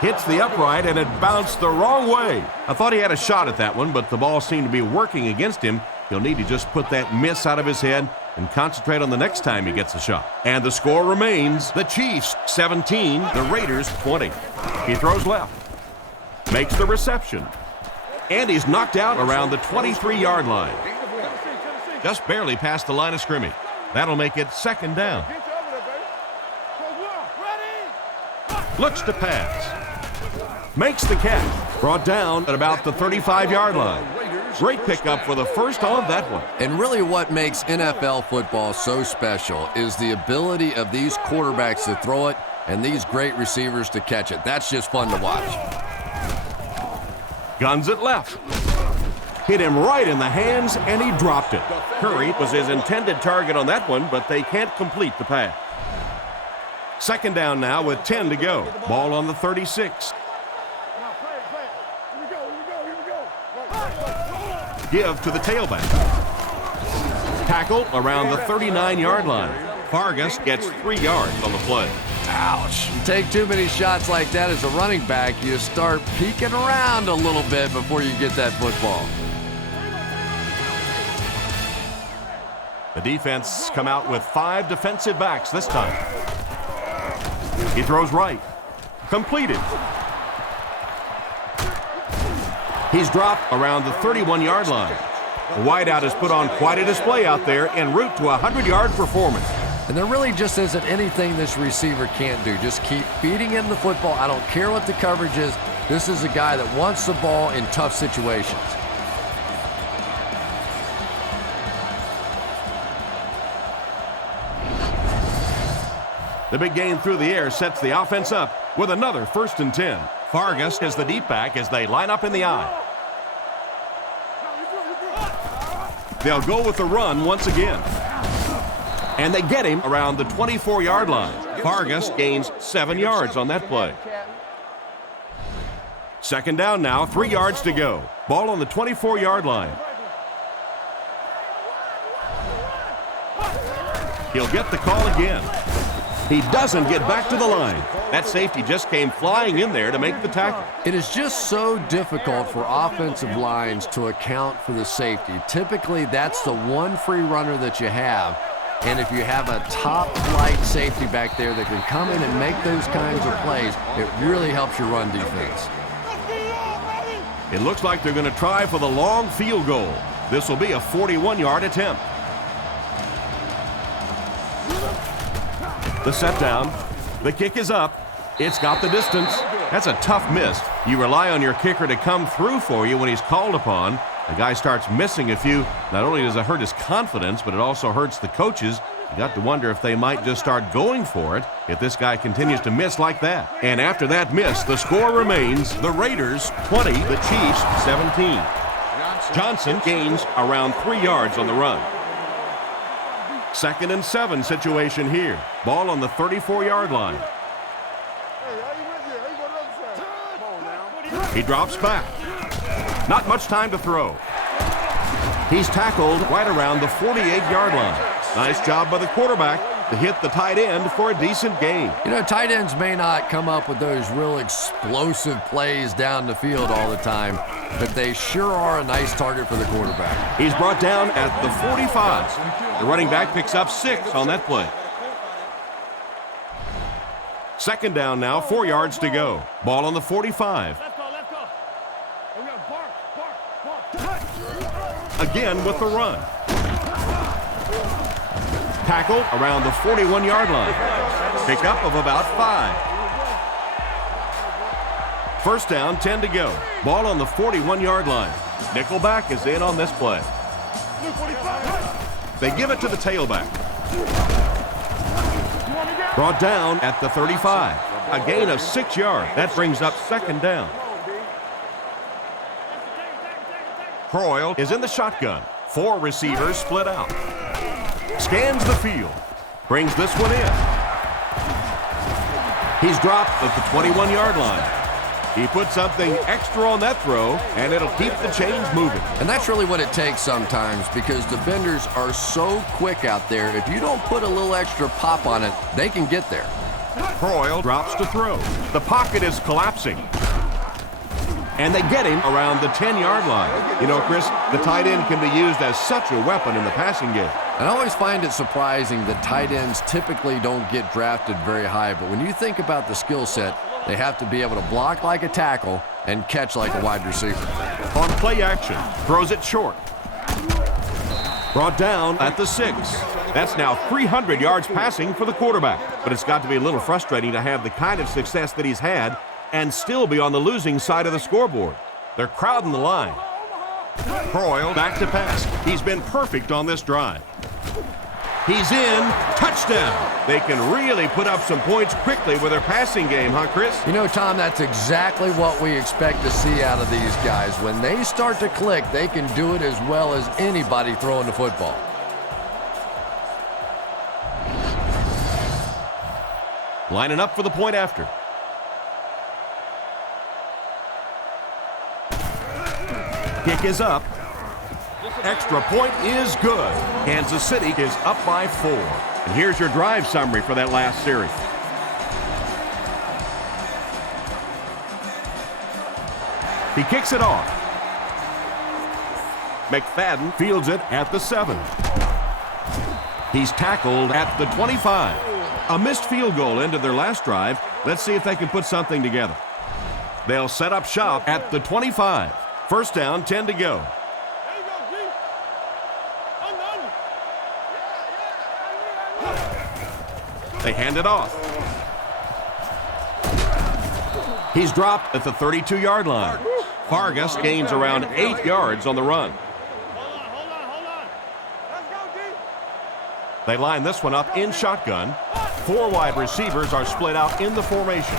Hits the upright, and it bounced the wrong way. I thought he had a shot at that one, but the ball seemed to be working against him. He'll need to just put that miss out of his head and concentrate on the next time he gets a shot. And the score remains the Chiefs 17, the Raiders 20. He throws left, makes the reception, and he's knocked out around the 23-yard line. Just barely past the line of scrimmage. That'll make it second down. Looks to pass. Makes the catch. Brought down at about the 35-yard line. Great pickup for the first on that one. And really what makes NFL football so special is the ability of these quarterbacks to throw it and these great receivers to catch it. That's just fun to watch. Guns it left. Hit him right in the hands, and he dropped it. Curry was his intended target on that one, but they can't complete the pass. Second down now with 10 to go. Ball on the 36. Give to the tailback. Tackle around the 39-yard line. Vargas gets 3 yards on the play. Ouch. You take too many shots like that as a running back, you start peeking around a little bit before you get that football. The defense come out with 5 defensive backs this time. He throws right. Completed. He's dropped around the 31-yard line. The wideout has put on quite a display out there en route to a 100-yard performance. And there really just isn't anything this receiver can't do. Just keep feeding him the football. I don't care what the coverage is. This is a guy that wants the ball in tough situations. The big gain through the air sets the offense up with another 1st and 10. Vargas is the deep back as they line up in the I. They'll go with the run once again. And they get him around the 24-yard line. Vargas gains 7 yards on that play. Second down now, 3 yards to go. Ball on the 24-yard line. He'll get the call again. He doesn't get back to the line. That safety just came flying in there to make the tackle. It is just so difficult for offensive lines to account for the safety. Typically, that's the one free runner that you have. And if you have a top-flight safety back there that can come in and make those kinds of plays, it really helps your run defense. It looks like they're going to try for the long field goal. This will be a 41-yard attempt. The set down. The kick is up. It's got the distance. That's a tough miss. You rely on your kicker to come through for you when he's called upon. The guy starts missing a few. Not only does it hurt his confidence, but it also hurts the coaches. You got to wonder if they might just start going for it if this guy continues to miss like that. And after that miss, the score remains the Raiders 20, the Chiefs 17. Johnson gains around 3 yards on the run. 2nd and 7 situation here. Ball on the 34-yard line. He drops back. Not much time to throw. He's tackled right around the 48-yard line. Nice job by the quarterback to hit the tight end for a decent gain. You know, tight ends may not come up with those real explosive plays down the field all the time, but they sure are a nice target for the quarterback. He's brought down at the 45. The running back picks up 6 on that play. Second down now, 4 yards to go. Ball on the 45. Again with the run. Tackle around the 41-yard line. Pickup of about 5. First down, 10 to go. Ball on the 41-yard line. Nickelback is in on this play. They give it to the tailback. Brought down at the 35. A gain of 6 yards. That brings up second down. Croyle is in the shotgun. 4 receivers split out. Scans the field. Brings this one in. He's dropped at the 21-yard line. He put something extra on that throw, and it'll keep the chains moving. And that's really what it takes sometimes, because defenders are so quick out there. If you don't put a little extra pop on it, they can get there. Croyle drops to throw. The pocket is collapsing. And they get him around the 10-yard line. You know, Chris, the tight end can be used as such a weapon in the passing game. I always find it surprising that tight ends typically don't get drafted very high, but when you think about the skill set, they have to be able to block like a tackle and catch like a wide receiver. On play action, throws it short. Brought down at the 6. That's now 300 yards passing for the quarterback. But it's got to be a little frustrating to have the kind of success that he's had and still be on the losing side of the scoreboard. They're crowding the line. Croyle back to pass. He's been perfect on this drive. He's in. Touchdown. They can really put up some points quickly with their passing game, huh, Chris? You know, Tom, that's exactly what we expect to see out of these guys. When they start to click, they can do it as well as anybody throwing the football. Lining up for the point after. Kick is up. Extra point is good. Kansas City is up by 4. And here's your drive summary for that last series. He kicks it off. McFadden fields it at the 7. He's tackled at the 25. A missed field goal into their last drive. Let's see if they can put something together. They'll set up shop at the 25. First down, 10 to go. They hand it off. He's dropped at the 32-yard line. Vargas gains around 8 yards on the run. They line this one up in shotgun. 4 wide receivers are split out in the formation.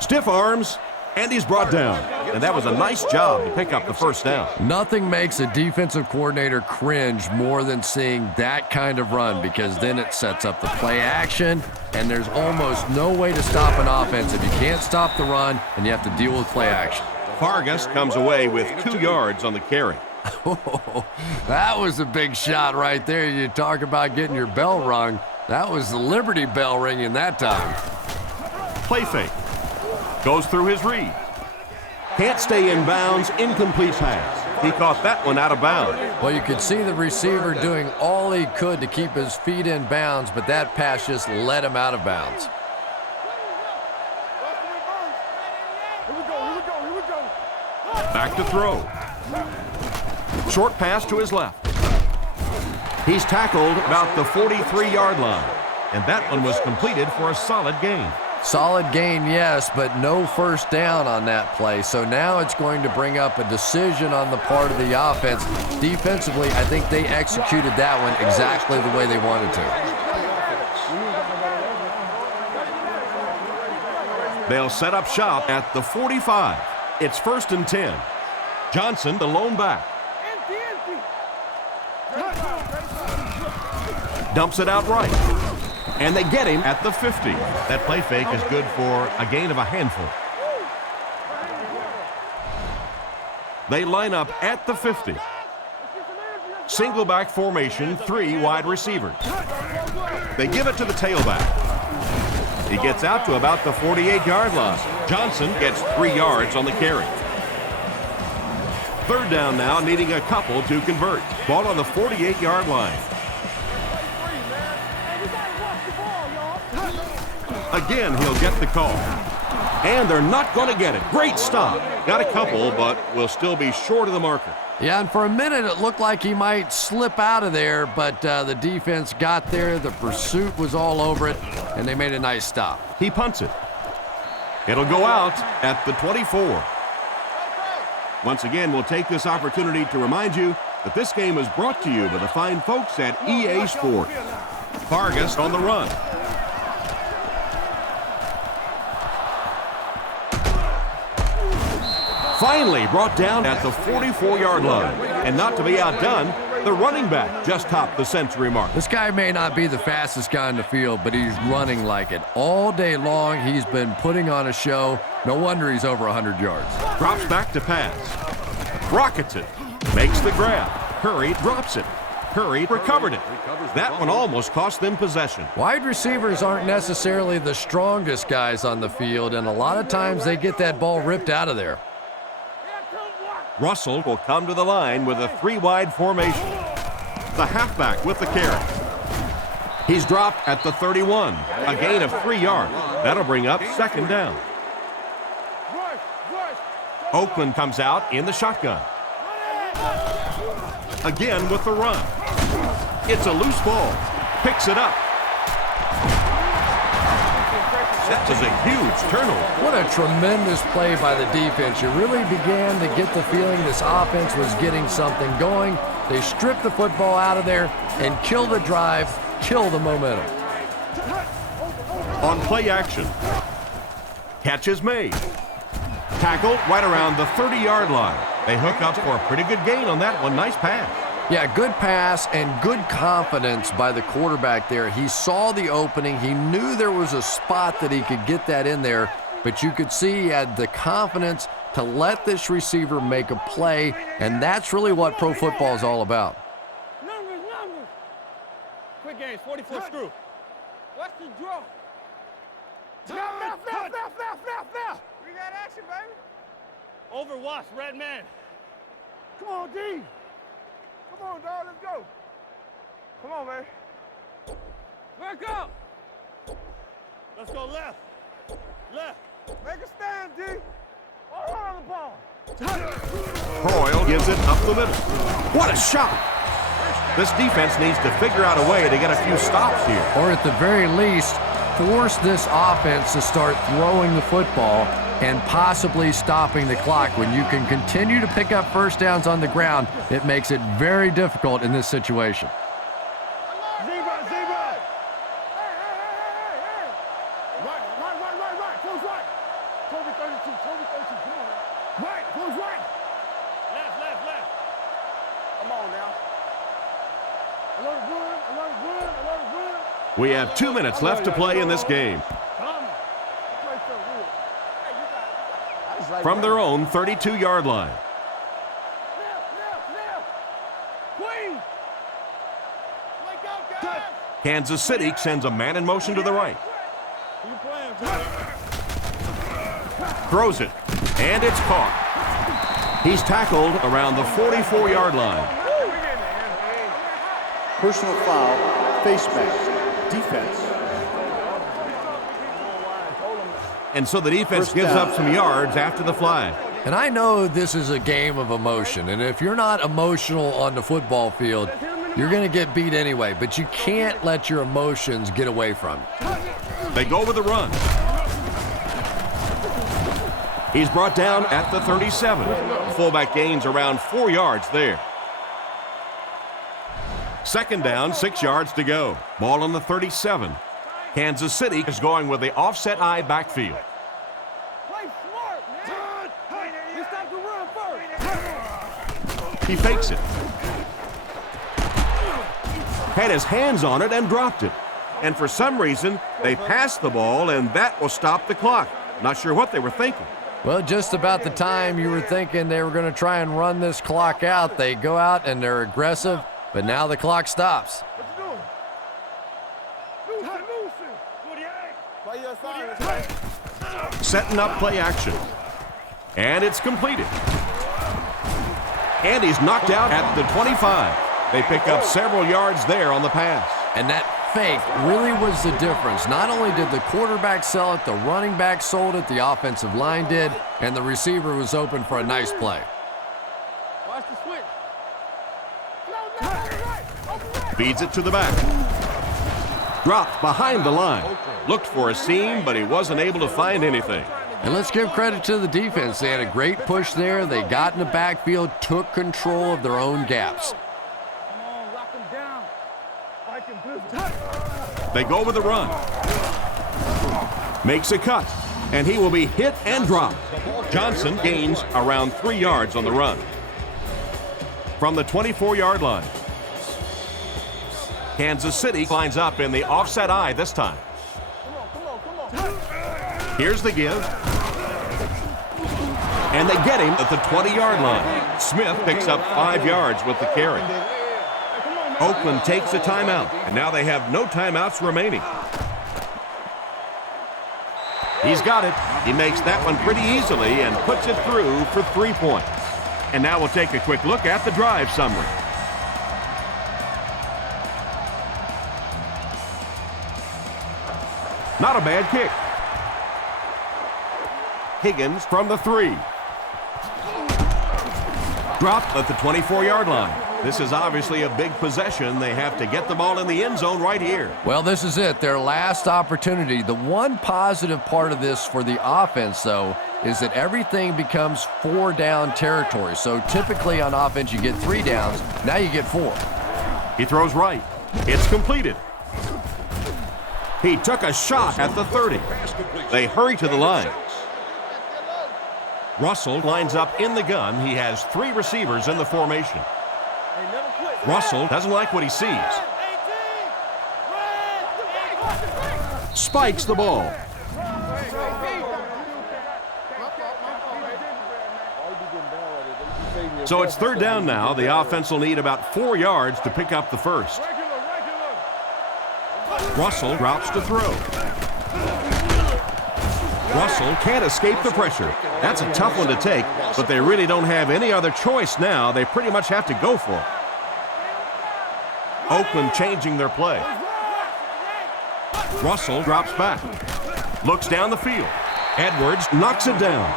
Stiff arms, and he's brought down. And that was a nice job to pick up the first down. Nothing makes a defensive coordinator cringe more than seeing that kind of run, because then it sets up the play action, and there's almost no way to stop an offense if you can't stop the run and you have to deal with play action. Vargas comes away with 2 yards on the carry. Oh, that was a big shot right there. You talk about getting your bell rung. That was the Liberty Bell ringing that time. Play fake. Goes through his read. Can't stay in bounds. Incomplete pass. He caught that one out of bounds. Well, you could see the receiver doing all he could to keep his feet in bounds, but that pass just let him out of bounds. Back to throw. Short pass to his left. He's tackled about the 43-yard line. And that one was completed for a solid gain. Solid gain, yes, but no first down on that play. So now it's going to bring up a decision on the part of the offense. Defensively, I think they executed that one exactly the way they wanted to. They'll set up shop at the 45. It's 1st and 10. Johnson, the lone back. Dumps it out right. And they get him at the 50. That play fake is good for a gain of a handful. They line up at the 50. Single back formation, 3 wide receivers. They give it to the tailback. He gets out to about the 48-yard line. Johnson gets 3 yards on the carry. 3rd down now, needing a couple to convert. Ball on the 48-yard line. Again, he'll get the call. And they're not going to get it. Great stop. Got a couple, but will still be short of the marker. Yeah, and for a minute it looked like he might slip out of there, but the defense got there. The pursuit was all over it, and they made a nice stop. He punts it. It'll go out at the 24. Once again, we'll take this opportunity to remind you that this game is brought to you by the fine folks at EA Sports. Vargas on the run. Finally brought down at the 44-yard line. And not to be outdone, the running back just topped the century mark. This guy may not be the fastest guy in the field, but he's running like it. All day long, he's been putting on a show. No wonder he's over 100 yards. Drops back to pass. Rockets it. Makes the grab. Curry drops it. Curry recovered it. That one almost cost them possession. Wide receivers aren't necessarily the strongest guys on the field, and a lot of times they get that ball ripped out of there. Russell will come to the line with a 3-wide formation. The halfback with the carry. He's dropped at the 31, a gain of 3 yards. That'll bring up second down. Oakland comes out in the shotgun. Again with the run. It's a loose ball. Picks it up. That was a huge turnover. What a tremendous play by the defense. You really began to get the feeling this offense was getting something going. They stripped the football out of there and kill the drive, kill the momentum. On play action. Catch is made. Tackled right around the 30-yard line. They hook up for a pretty good gain on that one. Nice pass. Yeah, good pass and good confidence by the quarterback there. He saw the opening. He knew there was a spot that he could get that in there, but you could see he had the confidence to let this receiver make a play, and that's really what pro football is all about. Numbers. Quick games, 44 screw. What's the draw? Now. We got action, baby. Overwatch, red man. Come on, D. Come on, dog, let's go. Come on, man. Back up. Let's go left. Make a stand, D. All on the ball. Broyle gives it up the middle. What a shot! This defense needs to figure out a way to get a few stops here. Or at the very least, force this offense to start throwing the football and possibly stopping the clock. When you can continue to pick up first downs on the ground, it makes it very difficult in this situation. Zebra. Hey. Right. Close right. Toby 32. Come on. Right. Close right. Left. Come on now. Alert good. We have 2 minutes left to play in this game. From their own 32-yard line. Kansas City sends a man in motion to the right. Throws it, and it's caught. He's tackled around the 44-yard line. Personal foul, face mask, defense. And so the defense gives up some yards after the flag. And I know this is a game of emotion, and if you're not emotional on the football field, you're going to get beat anyway, but you can't let your emotions get away from you. They go with the run. He's brought down at the 37. Fullback gains around 4 yards there. Second down, 6 yards to go. Ball on the 37. Kansas City is going with the offset eye backfield. Play smart, man. You stop the run first. He fakes it. Had his hands on it and dropped it. And for some reason, they passed the ball, and that will stop the clock. Not sure what they were thinking. Well, just about the time you were thinking they were going to try and run this clock out, they go out and they're aggressive, but now the clock stops. Setting up play action. And it's completed. And he's knocked out at the 25. They pick up several yards there on the pass. And that fake really was the difference. Not only did the quarterback sell it, the running back sold it, the offensive line did, and the receiver was open for a nice play. Watch the switch. Feeds it to the back. Dropped behind the line. Looked for a seam, but he wasn't able to find anything. And let's give credit to the defense. They had a great push there. They got in the backfield, took control of their own gaps. Come on, lock them down. Fight them. They go with the run. Makes a cut, and he will be hit and dropped. Johnson gains around 3 yards on the run. From the 24-yard line. Kansas City lines up in the offset eye this time. Come on. Here's the give. And they get him at the 20-yard line. Smith picks up 5 yards with the carry. Come on, man. Oakland takes a timeout, and now they have no timeouts remaining. He's got it. He makes that one pretty easily and puts it through for 3 points. And now we'll take a quick look at the drive summary. Not a bad kick. Higgins from the 3. Dropped at the 24-yard line. This is obviously a big possession. They have to get the ball in the end zone right here. Well, this is it, their last opportunity. The one positive part of this for the offense, though, is that everything becomes 4-down territory. So typically on offense, you get 3 downs. Now you get 4. He throws right. It's completed. He took a shot at the 30. They hurry to the line. Russell lines up in the gun. He has 3 receivers in the formation. Russell doesn't like what he sees. Spikes the ball. So it's 3rd down now. The offense will need about 4 yards to pick up the first. Russell drops to throw. Russell can't escape the pressure. That's a tough one to take, but they really don't have any other choice now. They pretty much have to go for it. Oakland changing their play. Russell drops back. Looks down the field. Edwards knocks it down.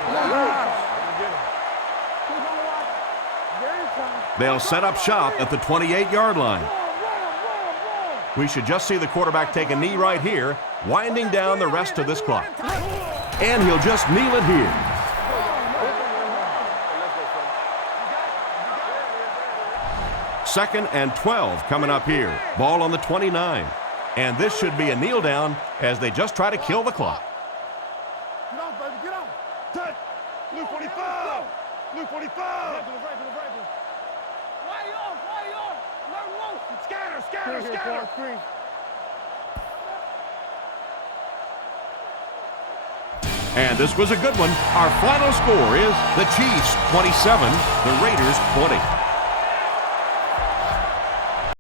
They'll set up shop at the 28-yard line. We should just see the quarterback take a knee right here, winding down the rest of this clock. And he'll just kneel it here. Second and 12 coming up here. Ball on the 29. And this should be a kneel down as they just try to kill the clock. Get off, baby, get off. Touch. Blue 45. Blue 45. Why you? Scatter. And this was a good one. Our final score is the Chiefs 27, the Raiders 20.